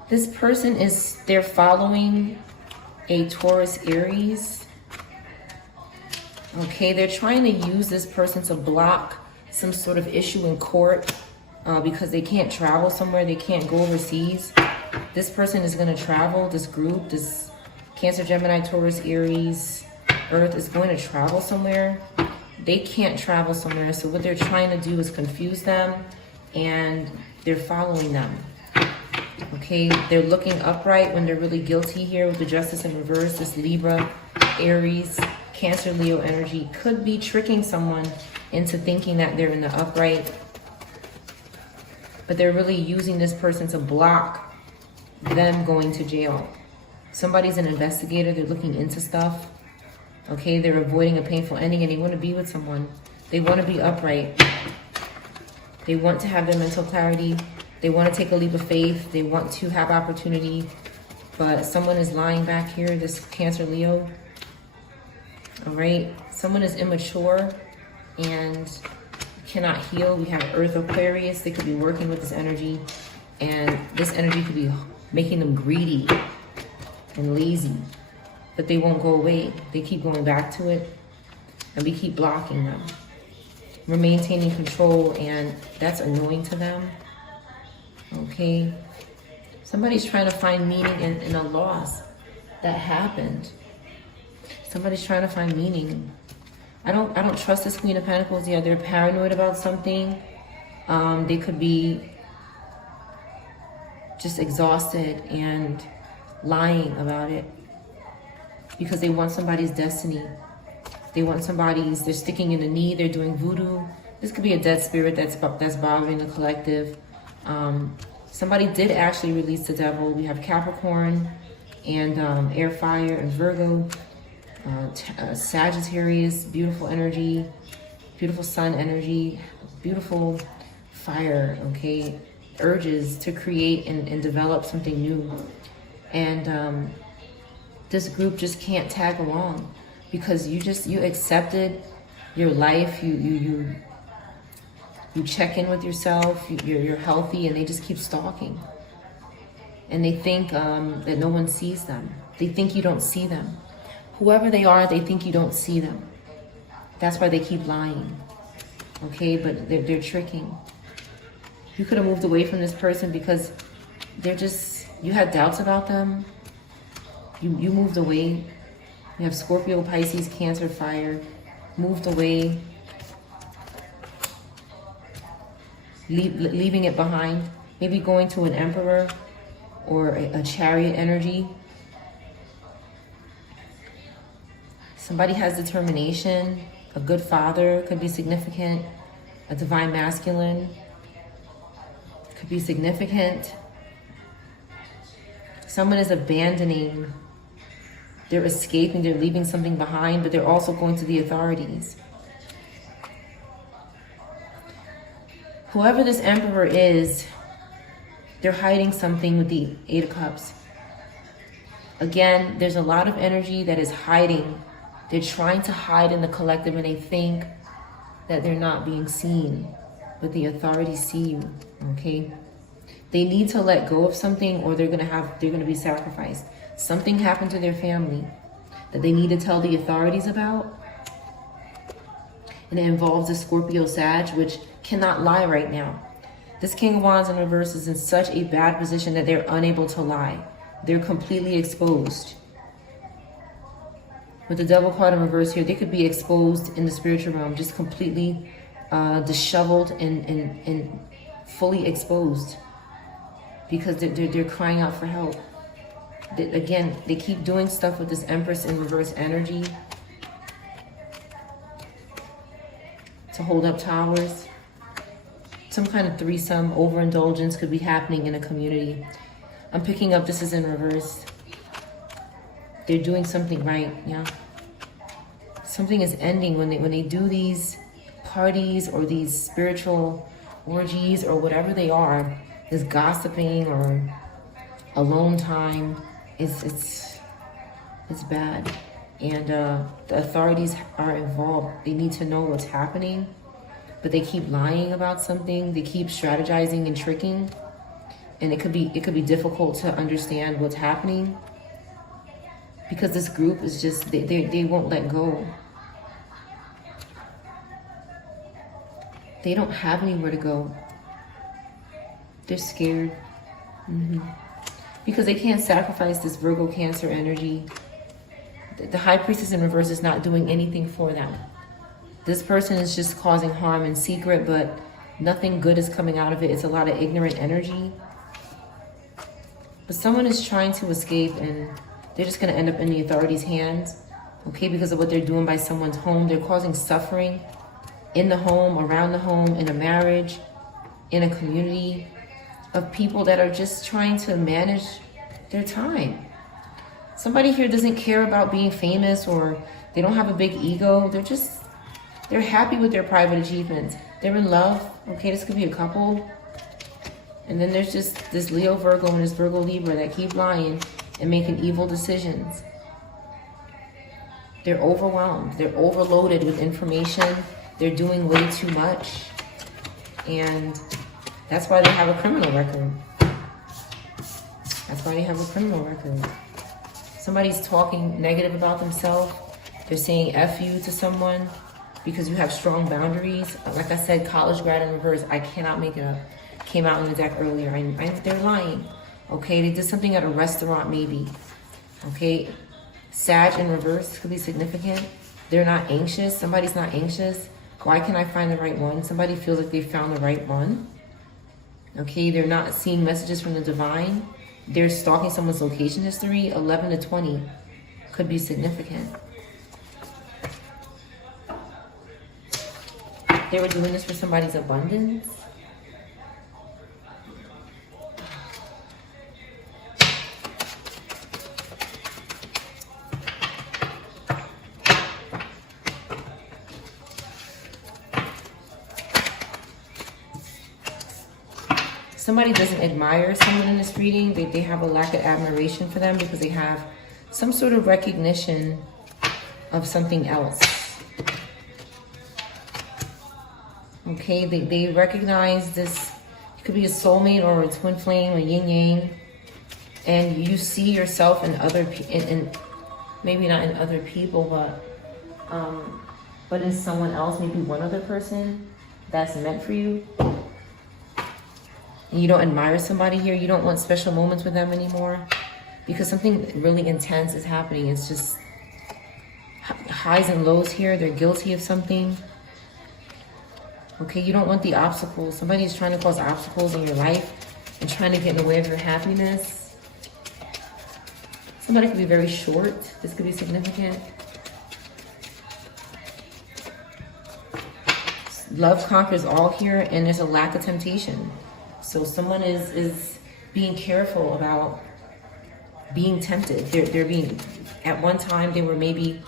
This person they're following a Taurus, Aries. Okay, they're trying to use this person to block some sort of issue in court because they can't travel somewhere, they can't go overseas. This person is going to travel, this group, this Cancer, Gemini, Taurus, Aries, Earth is going to travel somewhere. They can't travel somewhere, so what they're trying to do is confuse them, and they're following them. Okay, they're looking upright when they're really guilty here with the Justice in reverse. This Libra, Aries, Cancer, Leo energy could be tricking someone into thinking that they're in the upright. But they're really using this person to block them going to jail. Somebody's an investigator. They're looking into stuff. Okay, they're avoiding a painful ending and they want to be with someone. They want to be upright. They want to have their mental clarity. They want to take a leap of faith. They want to have opportunity. But someone is lying back here, this Cancer, Leo. All right, someone is immature and cannot heal. We have Earth, Aquarius. They could be working with this energy, and this energy could be making them greedy and lazy, but they won't go away. They keep going back to it, and we keep blocking them. We're maintaining control, and that's annoying to them. Okay, somebody's trying to find meaning in a loss that happened. Somebody's trying to find meaning. I don't trust this Queen of Pentacles. Yeah, they're paranoid about something. They could be just exhausted and lying about it because they want somebody's destiny. They want somebody's, they're sticking in the knee, they're doing voodoo. This could be a dead spirit that's bothering the collective. Somebody did actually release the devil. We have Capricorn and air, fire, and Virgo. Sagittarius, beautiful energy, beautiful sun energy, beautiful fire, okay? Urges to create and develop something new. And this group just can't tag along because you accepted your life, you check in with yourself, you're healthy, and they just keep stalking. And they think that no one sees them. They think you don't see them. Whoever they are, they think you don't see them. That's why they keep lying. Okay, but they're tricking. You could have moved away from this person because you had doubts about them. You moved away. You have Scorpio, Pisces, Cancer, fire. Moved away. Leaving it behind. Maybe going to an emperor or a chariot energy. Somebody has determination. A good father could be significant. A divine masculine could be significant. Someone is abandoning. They're escaping. They're leaving something behind, but they're also going to the authorities. Whoever this emperor is, they're hiding something with the Eight of Cups. Again, there's a lot of energy that is hiding. They're trying to hide in the collective, and they think that they're not being seen, but the authorities see you, okay? They need to let go of something, or they're gonna be sacrificed. Something happened to their family that they need to tell the authorities about. And it involves a Scorpio Sag, which cannot lie right now. This King of Wands in reverse is in such a bad position that they're unable to lie. They're completely exposed. With the Devil card in reverse here, they could be exposed in the spiritual realm, just completely disheveled and fully exposed, because they're crying out for help. Again, they keep doing stuff with this Empress in reverse energy to hold up towers. Some kind of threesome, overindulgence could be happening in a community. I'm picking up this is in reverse. They're doing something right, yeah. Something is ending when they do these parties or these spiritual orgies or whatever they are. This gossiping or alone time, it's bad. And the authorities are involved. They need to know what's happening, but they keep lying about something. They keep strategizing and tricking, and it could be difficult to understand what's happening, because this group is just, they won't let go. They don't have anywhere to go. They're scared. Because they can't sacrifice this Virgo Cancer energy. The High Priestess in reverse is not doing anything for them. This person is just causing harm in secret, but nothing good is coming out of it. It's a lot of ignorant energy. But someone is trying to escape, and they're just going to end up in the authorities' hands, okay, because of what they're doing by someone's home. They're causing suffering in the home, around the home, in a marriage, in a community of people that are just trying to manage their time. Somebody here doesn't care about being famous, or they don't have a big ego. They're happy with their private achievements. They're in love, okay, this could be a couple. And then there's just this Leo Virgo and this Virgo Libra that keep lying and making evil decisions. They're overwhelmed. They're overloaded with information. They're doing way too much. And that's why they have a criminal record. That's why they have a criminal record. Somebody's talking negative about themselves. They're saying F you to someone because you have strong boundaries. Like I said, college grad in reverse, I cannot make it up. Came out in the deck earlier. They're lying. Okay, they did something at a restaurant maybe. Okay, Sag in reverse could be significant. They're not anxious. Somebody's not anxious. Why can't I find the right one? Somebody feels like they found the right one. Okay, they're not seeing messages from the divine. They're stalking someone's location history. 11 to 20 could be significant. They were doing this for somebody's abundance. Somebody doesn't admire someone in this reading. They have a lack of admiration for them because they have some sort of recognition of something else. Okay, they recognize this. It could be a soulmate or a twin flame, a yin yang, and you see yourself in other, maybe not in other people, but in someone else, maybe one other person that's meant for you. And you don't admire somebody here. You don't want special moments with them anymore because something really intense is happening. It's just highs and lows here. They're guilty of something. Okay, you don't want the obstacles. Somebody is trying to cause obstacles in your life and trying to get in the way of your happiness. Somebody could be very short. This could be significant. Love conquers all here, and there's a lack of temptation. So someone is being careful about being tempted. They're being, at one time they were maybe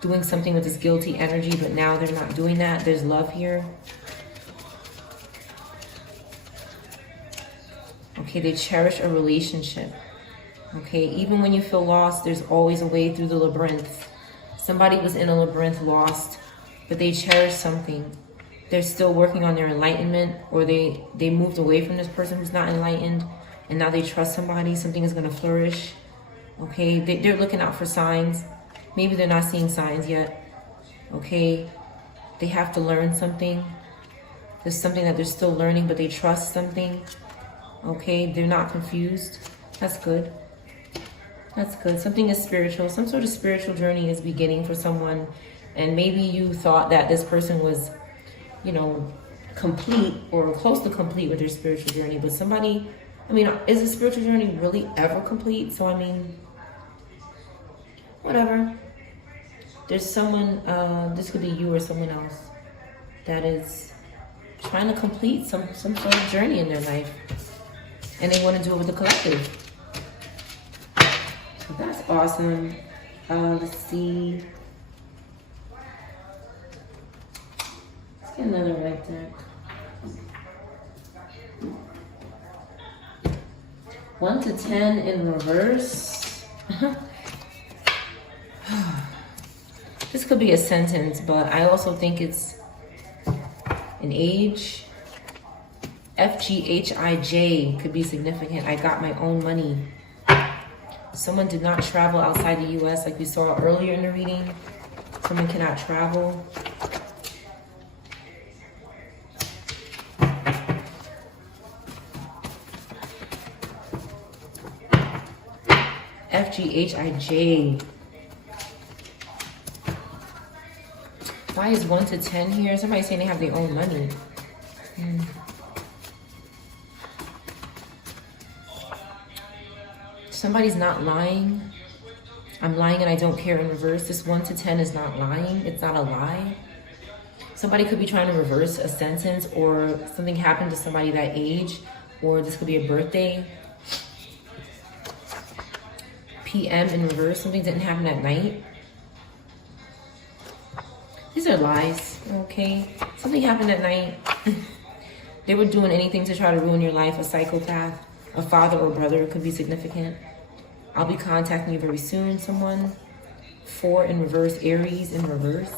doing something with this guilty energy, but now they're not doing that. There's love here. Okay, they cherish a relationship. Okay, even when you feel lost, there's always a way through the labyrinth. Somebody was in a labyrinth lost, but they cherish something. They're still working on their enlightenment, or they moved away from this person who's not enlightened, and now they trust somebody. Something is going to flourish. Okay, they're looking out for signs. Maybe they're not seeing signs yet. Okay, they have to learn something. There's something that they're still learning, but they trust something. Okay, they're not confused. That's good. That's good. Something is spiritual. Some sort of spiritual journey is beginning for someone. And maybe you thought that this person was, you know, complete or close to complete with their spiritual journey. But somebody, I mean, is a spiritual journey really ever complete? So, I mean, whatever. There's someone, this could be you or someone else, that is trying to complete some sort of journey in their life. And they want to do it with the collective. So that's awesome. Let's see. Let's get another red deck. 1 to 10 in reverse. This could be a sentence, but I also think it's an age. FGHIJ could be significant. I got my own money. Someone did not travel outside the US like we saw earlier in the reading. Someone cannot travel. FGHIJ. Why is 1 to 10 here? Somebody's saying they have their own money. Somebody's not lying. I'm lying and I don't care in reverse. This 1 to 10 is not lying. It's not a lie. Somebody could be trying to reverse a sentence, or something happened to somebody that age, or this could be a birthday. PM in reverse. Something didn't happen at night. These are lies, okay? Something happened at night. They were doing anything to try to ruin your life. A psychopath, a father or brother could be significant. I'll be contacting you very soon, someone. 4 in reverse, Aries in reverse.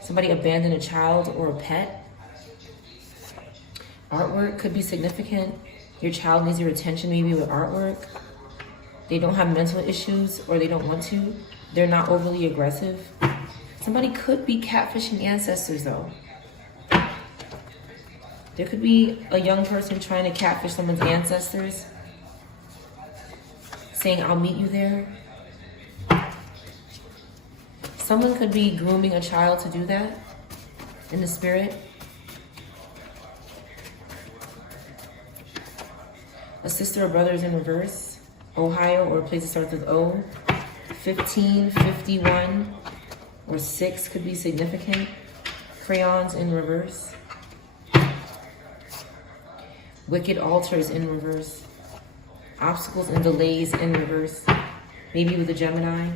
Somebody abandoned a child or a pet. Artwork could be significant. Your child needs your attention, maybe with artwork. They don't have mental issues, or they don't want to. They're not overly aggressive. Somebody could be catfishing ancestors, though. There could be a young person trying to catfish someone's ancestors, saying, I'll meet you there. Someone could be grooming a child to do that in the spirit. A sister or brother is in reverse. Ohio, or a place that starts with O. 15, 51, or 6 could be significant. Crayons in reverse. Wicked altars in reverse. Obstacles and delays in reverse. Maybe with a Gemini.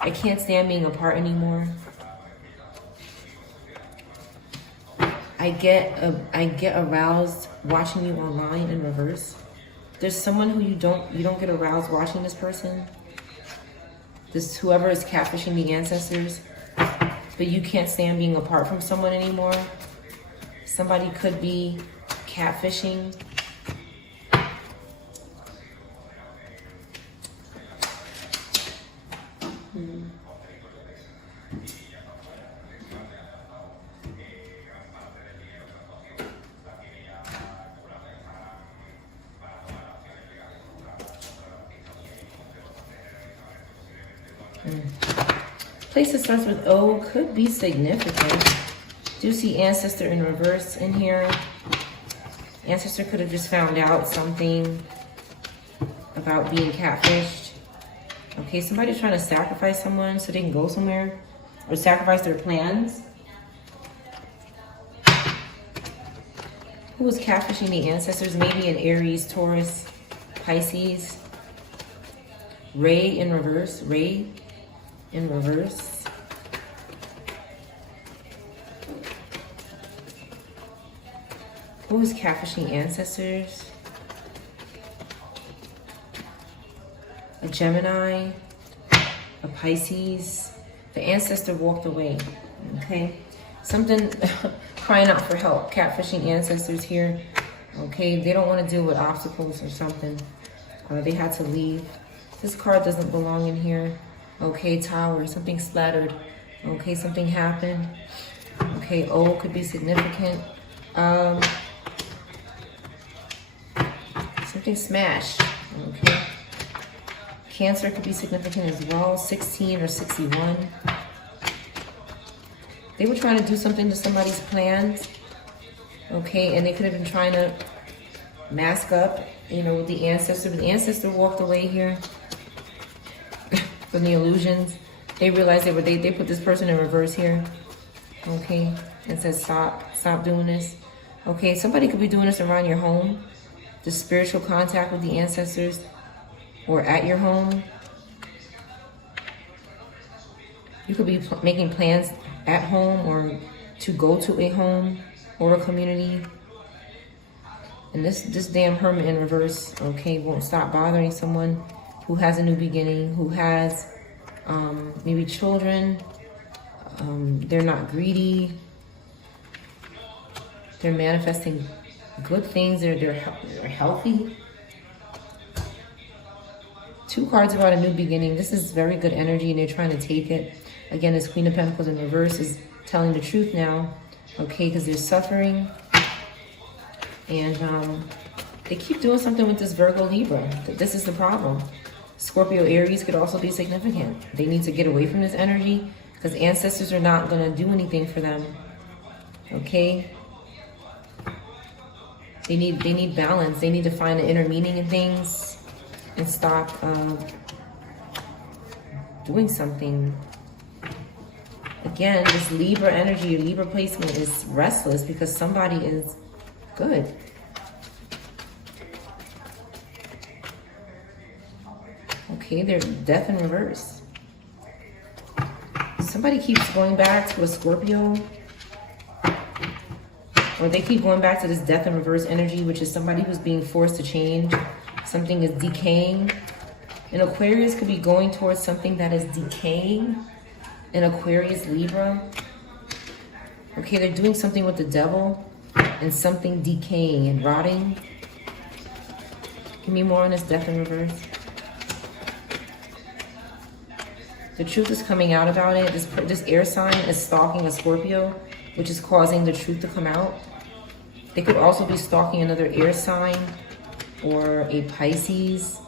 I can't stand being apart anymore. I get aroused watching you online in reverse. There's someone who you don't get aroused watching this person. This whoever is catfishing the ancestors, but you can't stand being apart from someone anymore. Somebody could be catfishing. Place that starts with O could be significant. Do see ancestor in reverse in here. Ancestor could have just found out something about being catfished. Okay, somebody's trying to sacrifice someone so they can go somewhere, or sacrifice their plans. Who was catfishing the ancestors? Maybe an Aries, Taurus, Pisces. Ray in reverse. Ray in reverse. Who is catfishing ancestors? Gemini, a Pisces. The ancestor walked away, okay? Something crying out for help. Catfishing ancestors here, okay? They don't want to deal with obstacles or something. They had to leave. This card doesn't belong in here. Okay, Tower, something splattered. Okay, something happened. Okay, O could be significant. Something smashed, okay? Cancer could be significant as well, 16 or 61. They were trying to do something to somebody's plans, okay? And they could have been trying to mask up, you know, with the ancestor. The ancestor walked away here from the illusions. They realized they put this person in reverse here, okay? And said, stop doing this. Okay, somebody could be doing this around your home. The spiritual contact with the ancestors, or at your home. You could be making plans at home or to go to a home or a community. And this damn hermit in reverse, okay, won't stop bothering someone who has a new beginning, who has maybe children. They're not greedy. They're manifesting good things. They're healthy. Two cards about a new beginning. This is very good energy, and they're trying to take it. Again, this Queen of Pentacles in reverse is telling the truth now, okay, because they're suffering. And they keep doing something with this Virgo Libra. This is the problem. Scorpio Aries could also be significant. They need to get away from this energy because ancestors are not going to do anything for them, okay? They need balance. They need to find the inner meaning in things and stop doing something. Again, this Libra energy, Libra placement is restless because somebody is good. Okay, there's death in reverse. Somebody keeps going back to a Scorpio. Or they keep going back to this death in reverse energy, which is somebody who's being forced to change. Something is decaying. And Aquarius could be going towards something that is decaying. And Aquarius, Libra. Okay, they're doing something with the devil. And something decaying and rotting. Give me more on this death in reverse. The truth is coming out about it. This air sign is stalking a Scorpio, which is causing the truth to come out. They could also be stalking another air sign, or a Pisces,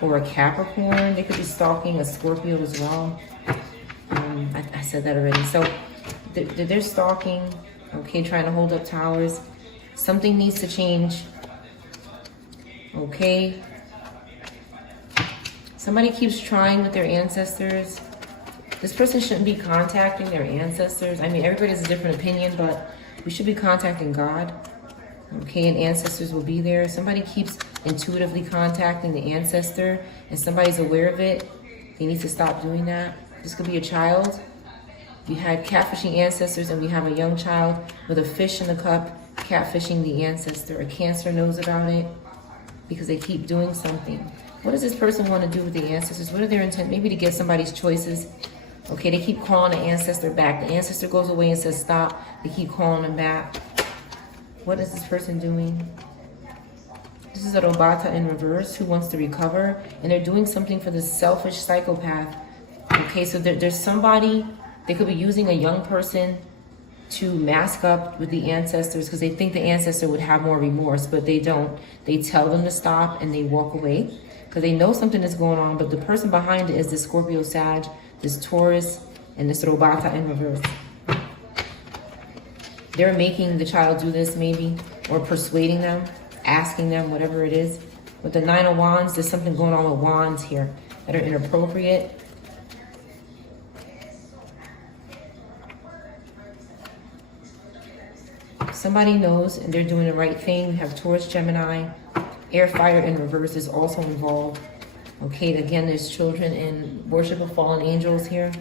or a Capricorn. They could be stalking a Scorpio as well. I said that already. So they're stalking, okay, trying to hold up towers. Something needs to change, okay? Somebody keeps trying with their ancestors. This person shouldn't be contacting their ancestors. I mean, everybody has a different opinion, but we should be contacting God. Okay, and ancestors will be there. Somebody keeps intuitively contacting the ancestor and somebody's aware of it. They need to stop doing that. This could be a child. We had catfishing ancestors, and we have a young child with a fish in the cup catfishing the ancestor. A Cancer knows about it because they keep doing something. What does this person want to do with the ancestors? What are their intent? Maybe to get somebody's choices. Okay, they keep calling the ancestor back. The ancestor goes away and says stop. They keep calling them back. What is this person doing? This is a Robata in reverse who wants to recover. And they're doing something for this selfish psychopath. Okay, so there's somebody, they could be using a young person to mask up with the ancestors because they think the ancestor would have more remorse, but they don't. They tell them to stop and they walk away because they know something is going on, but the person behind it is this Scorpio Sag, this Taurus, and this Robata in reverse. They're making the child do this maybe, or persuading them, asking them, whatever it is. With the Nine of Wands, there's something going on with wands here that are inappropriate. Somebody knows and they're doing the right thing. We have Taurus, Gemini. Air, fire in reverse is also involved. Okay, again, there's children and worship of fallen angels here.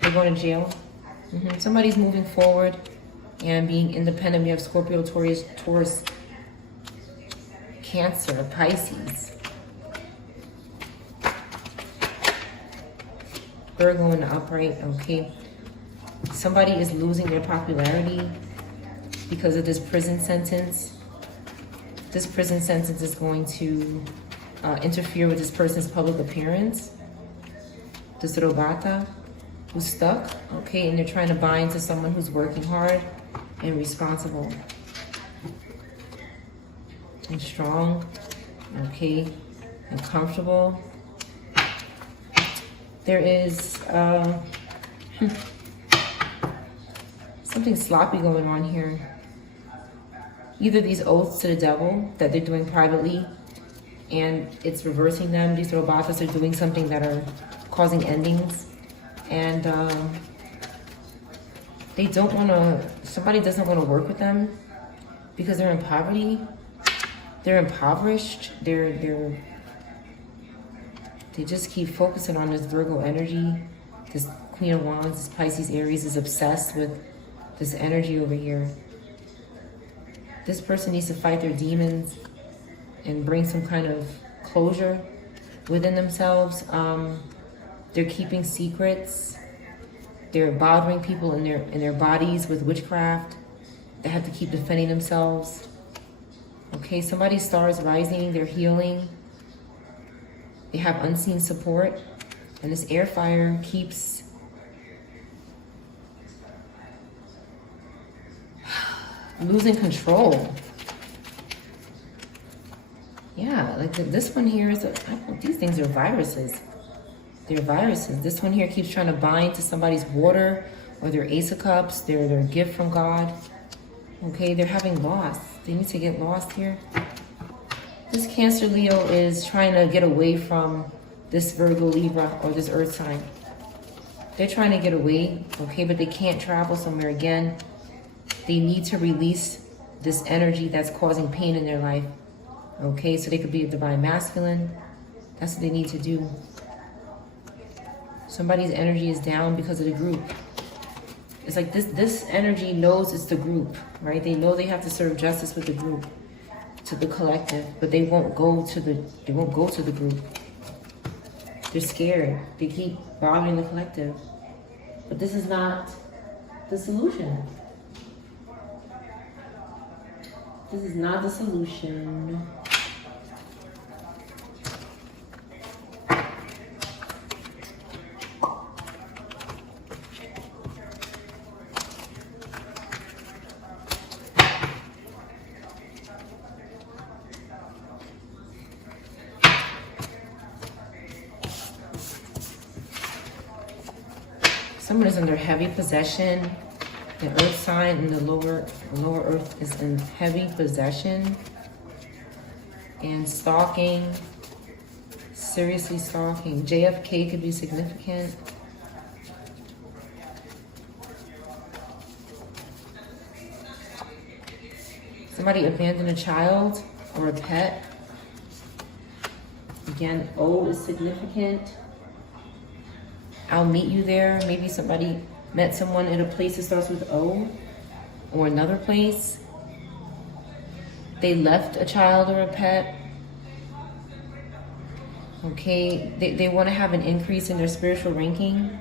They're going to jail. Somebody's moving forward and being independent. We have Scorpio, Taurus, Cancer, Pisces. Virgo in the upright, okay. Somebody is losing their popularity because of this prison sentence. This prison sentence is going to interfere with this person's public appearance. This Robata who's stuck, okay, and they're trying to bind to someone who's working hard and responsible and strong, okay, and comfortable. There is something sloppy going on here. Either these oaths to the devil that they're doing privately and it's reversing them. These robots are doing something that are causing endings. And they don't want to, somebody doesn't want to work with them because they're in poverty. They're impoverished. They just keep focusing on this Virgo energy. This Queen of Wands, this Pisces, Aries is obsessed with this energy over here. This person needs to fight their demons and bring some kind of closure within themselves. They're keeping secrets. They're bothering people in their bodies with witchcraft. They have to keep defending themselves. Okay, somebody's star is rising. They're healing. They have unseen support. And this air fire keeps losing control. Yeah, like this one here is, these things are viruses. They're viruses. This one here keeps trying to bind to somebody's water or their Ace of Cups, their gift from God. Okay, they're having loss. They need to get lost here. This Cancer Leo is trying to get away from this Virgo Libra or this Earth sign. They're trying to get away, okay, but they can't travel somewhere again. They need to release this energy that's causing pain in their life. Okay, so they could be a divine masculine. That's what they need to do. Somebody's energy is down because of the group. It's like this energy knows it's the group, right? They know they have to serve justice with the group, to the collective, but they won't go to the group. They're scared. They keep bothering the collective. But this is not the solution. This is not the solution. Someone is under heavy possession. The earth sign and the lower earth is in heavy possession and stalking, seriously stalking. JFK could be significant. Somebody abandoned a child or a pet. Again, O is significant. I'll meet you there. Maybe somebody met someone in a place that starts with O or another place. They left a child or a pet. Okay, they want to have an increase in their spiritual ranking.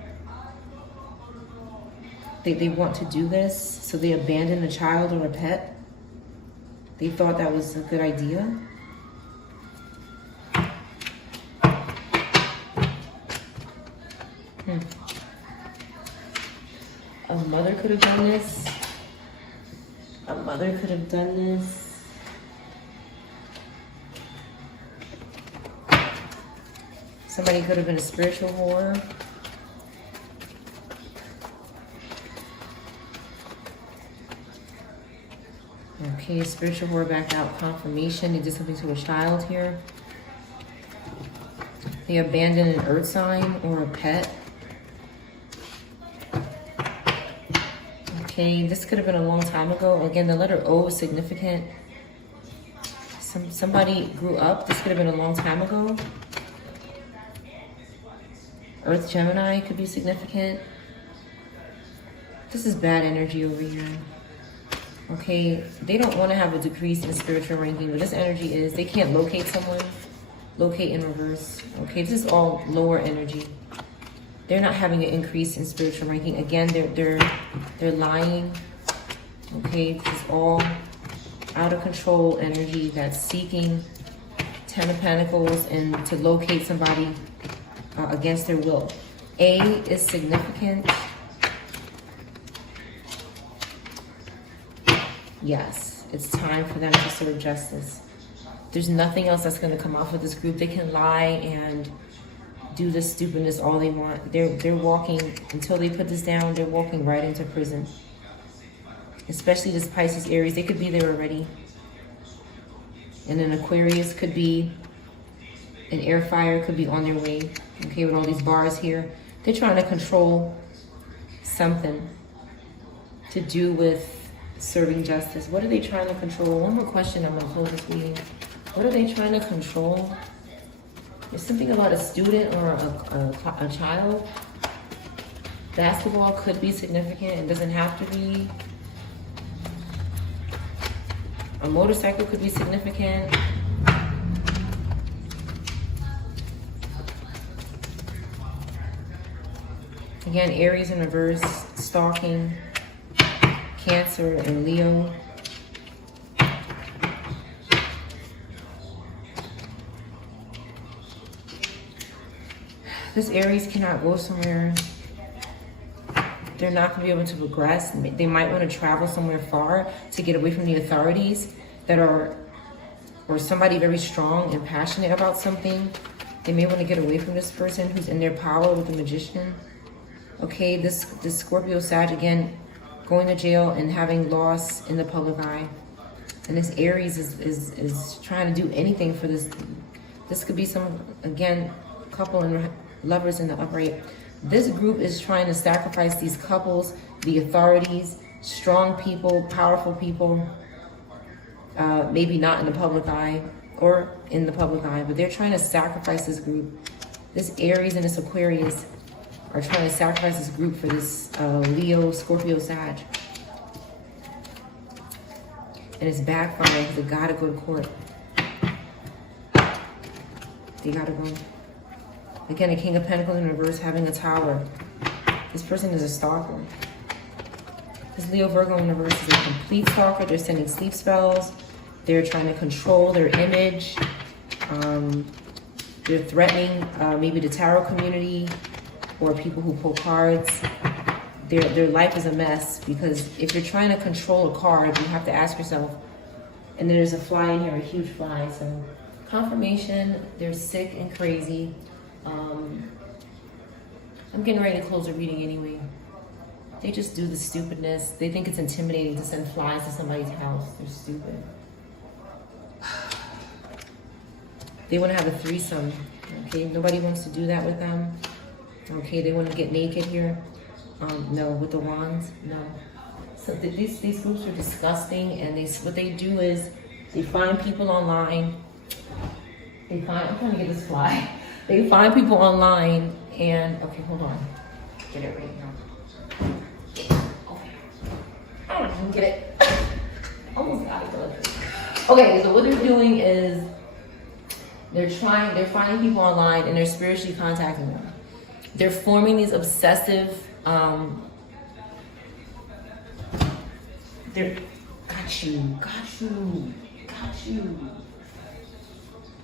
They want to do this, so they abandon a child or a pet. They thought that was a good idea. A mother could have done this. A mother could have done this. Somebody could have been a spiritual whore. Okay, spiritual whore backed out, confirmation. They did something to a child here. They abandoned an earth sign or a pet. Okay, this could have been a long time ago. Again, the letter O is significant. Somebody grew up. This could have been a long time ago. Earth Gemini could be significant. This is bad energy over here. Okay, they don't want to have a decrease in spiritual ranking, but this energy is, they can't locate someone. Locate in reverse. Okay, this is all lower energy. They're not having an increase in spiritual ranking. Again, they're lying. Okay, this is all out of control energy that's seeking 10 of Pentacles and to locate somebody against their will. A is significant. Yes, it's time for them to serve justice. There's nothing else that's going to come off of this group. They can lie and do this stupidness all they want. They're walking, until they put this down, they're walking right into prison. Especially this Pisces, Aries, they could be there already. And then Aquarius could be, an air fire could be on their way. Okay, with all these bars here. They're trying to control something to do with serving justice. What are they trying to control? One more question, I'm gonna close this reading. What are they trying to control? There's something about a student or a child. Basketball could be significant. It doesn't have to be. A motorcycle could be significant. Again, Aries in reverse, stalking, Cancer and Leo. This Aries cannot go somewhere. They're not going to be able to progress. They might want to travel somewhere far to get away from the authorities that are, or somebody very strong and passionate about something. They may want to get away from this person who's in their power with the Magician. Okay, this Scorpio Sag, again, going to jail and having loss in the public eye. And this Aries is trying to do anything for this. This could be some, again, couple and lovers in the upright. This group is trying to sacrifice these couples, the authorities, strong people, powerful people, maybe not in the public eye or in the public eye, but they're trying to sacrifice this group. This Aries and this Aquarius are trying to sacrifice this group for this Leo, Scorpio, Sag. And it's backfiring because they gotta go to court. They gotta go. Again, a King of Pentacles in reverse, having a tower. This person is a stalker. This Leo, Virgo in reverse is a complete stalker. They're sending sleep spells. They're trying to control their image. They're threatening maybe the tarot community or people who pull cards. Their life is a mess, because if you're trying to control a card, you have to ask yourself, and there's a fly in here, a huge fly, so confirmation, they're sick and crazy. I'm getting ready to close the reading anyway. They just do the stupidness. They think it's intimidating to send flies to somebody's house. They're stupid. They want to have a threesome. Okay, nobody wants to do that with them. Okay, they want to get naked here. No, with the wands, no. So these groups are disgusting, and what they do is they find people online. I'm trying to get this fly. They find people online and, okay, hold on. Get it right now. Okay. I don't even get it. Almost got it. Okay, so what they're doing is they're finding people online and they're spiritually contacting them. They're forming these obsessive, got you.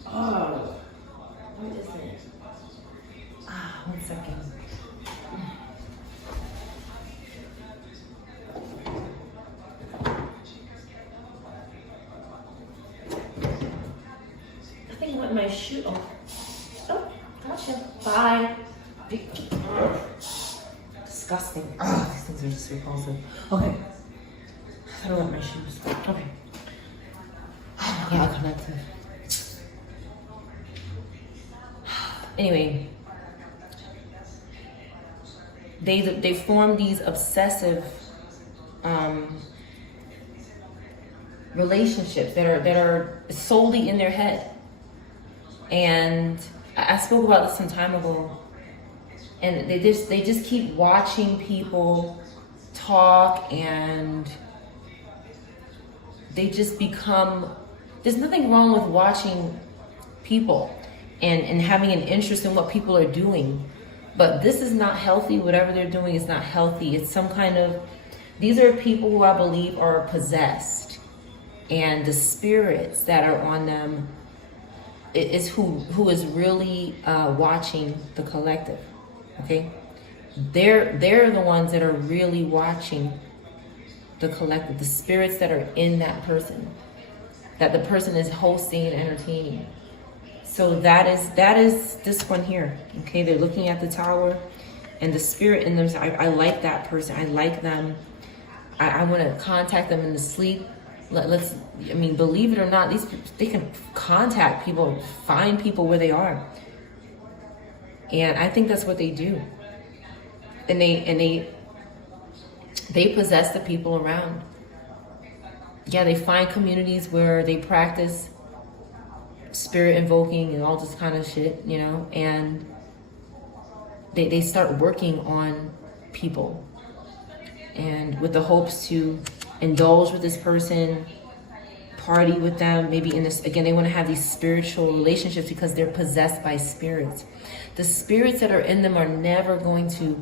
Oh, what is it? 1 second. I think I went my shoe. Oh, gotcha. Bye. Disgusting. Oh, these things are just repulsive. Okay. I don't want my shoes. Okay. Oh my God, collective. Anyway, they form these obsessive relationships that are solely in their head. And I spoke about this some time ago. And they just keep watching people talk, and they just become, there's nothing wrong with watching people and having an interest in what people are doing. But this is not healthy. Whatever they're doing is not healthy. It's some kind of, these are people who I believe are possessed. And the spirits that are on them is who is really watching the collective. Okay? They're the ones that are really watching the collective, the spirits that are in that person, that the person is hosting and entertaining. So that is this one here. Okay, they're looking at the tower, and the spirit in them. I like that person. I like them. I want to contact them in the sleep. I mean, believe it or not, they can contact people, find people where they are, and I think that's what they do. And they possess the people around. Yeah, they find communities where they practice spirit invoking and all this kind of shit, you know, and they start working on people, and with the hopes to indulge with this person, party with them, maybe in this, again, they want to have these spiritual relationships because they're possessed by spirits. The spirits that are in them are never going to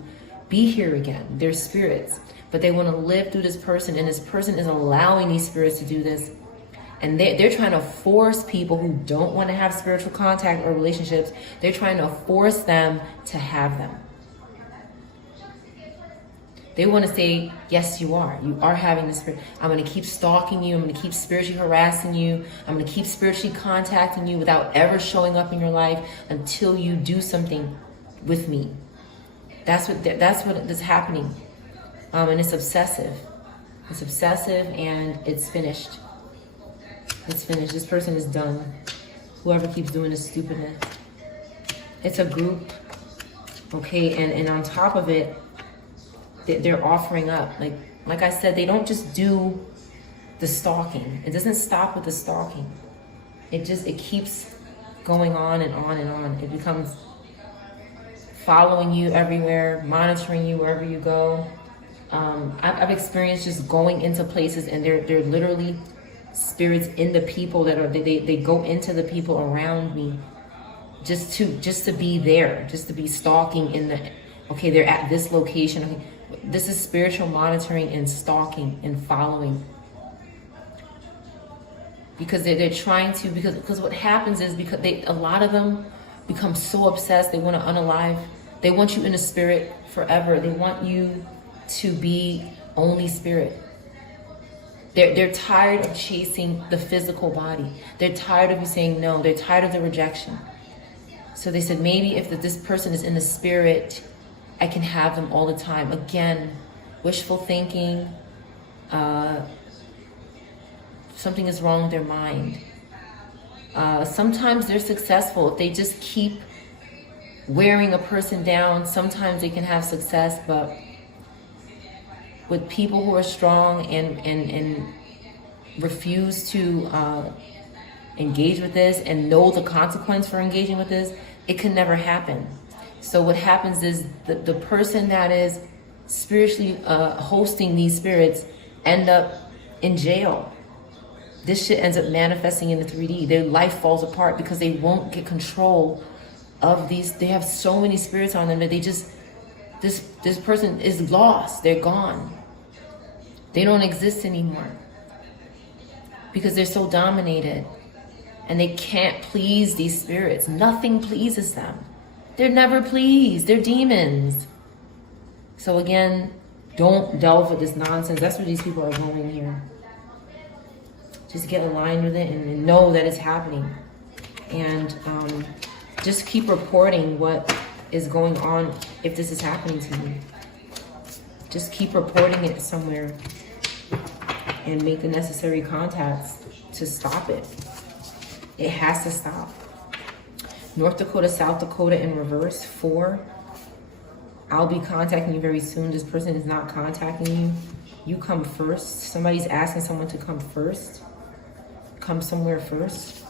be here again. They're spirits, but they want to live through this person, and this person is allowing these spirits to do this. And they're trying to force people who don't want to have spiritual contact or relationships, they're trying to force them to have them. They want to say, yes, you are. You are having this spirit. I'm going to keep stalking you. I'm going to keep spiritually harassing you. I'm going to keep spiritually contacting you without ever showing up in your life until you do something with me. That's what is happening. And it's obsessive. It's obsessive, and it's finished. It's finished. This person is done. Whoever keeps doing this stupidness. It's a group. Okay, and on top of it, they're offering up. Like I said, they don't just do the stalking. It doesn't stop with the stalking. It keeps going on and on and on. It becomes following you everywhere, monitoring you wherever you go. I've experienced just going into places, and they're literally spirits in the people that are, they go into the people around me just to be there, just to be stalking in the, okay, they're at this location. Okay, this is spiritual monitoring and stalking and following. Because they're trying to, because what happens is, because a lot of them become so obsessed, they want to unalive. They want you in a spirit forever. They want you to be only spirit. They're tired of chasing the physical body. They're tired of you saying no. They're tired of the rejection. So they said, maybe if this person is in the spirit, I can have them all the time. Again, wishful thinking. Something is wrong with their mind. Sometimes they're successful. If they just keep wearing a person down, sometimes they can have success, but with people who are strong and refuse to engage with this and know the consequence for engaging with this, it can never happen. So what happens is the person that is spiritually hosting these spirits end up in jail. This shit ends up manifesting in the 3D. Their life falls apart because they won't get control of these. They have so many spirits on them that they just, this person is lost. They're gone. They don't exist anymore because they're so dominated, and they can't please these spirits. Nothing pleases them. They're never pleased. They're demons. So again, don't delve with this nonsense. That's where these people are going here. Just get aligned with it and know that it's happening. And just keep reporting what is going on if this is happening to you. Just keep reporting it somewhere and make the necessary contacts to stop it. It has to stop. North Dakota, South Dakota in reverse, 4. I'll be contacting you very soon. This person is not contacting you. You come first. Somebody's asking someone to come first. Come somewhere first.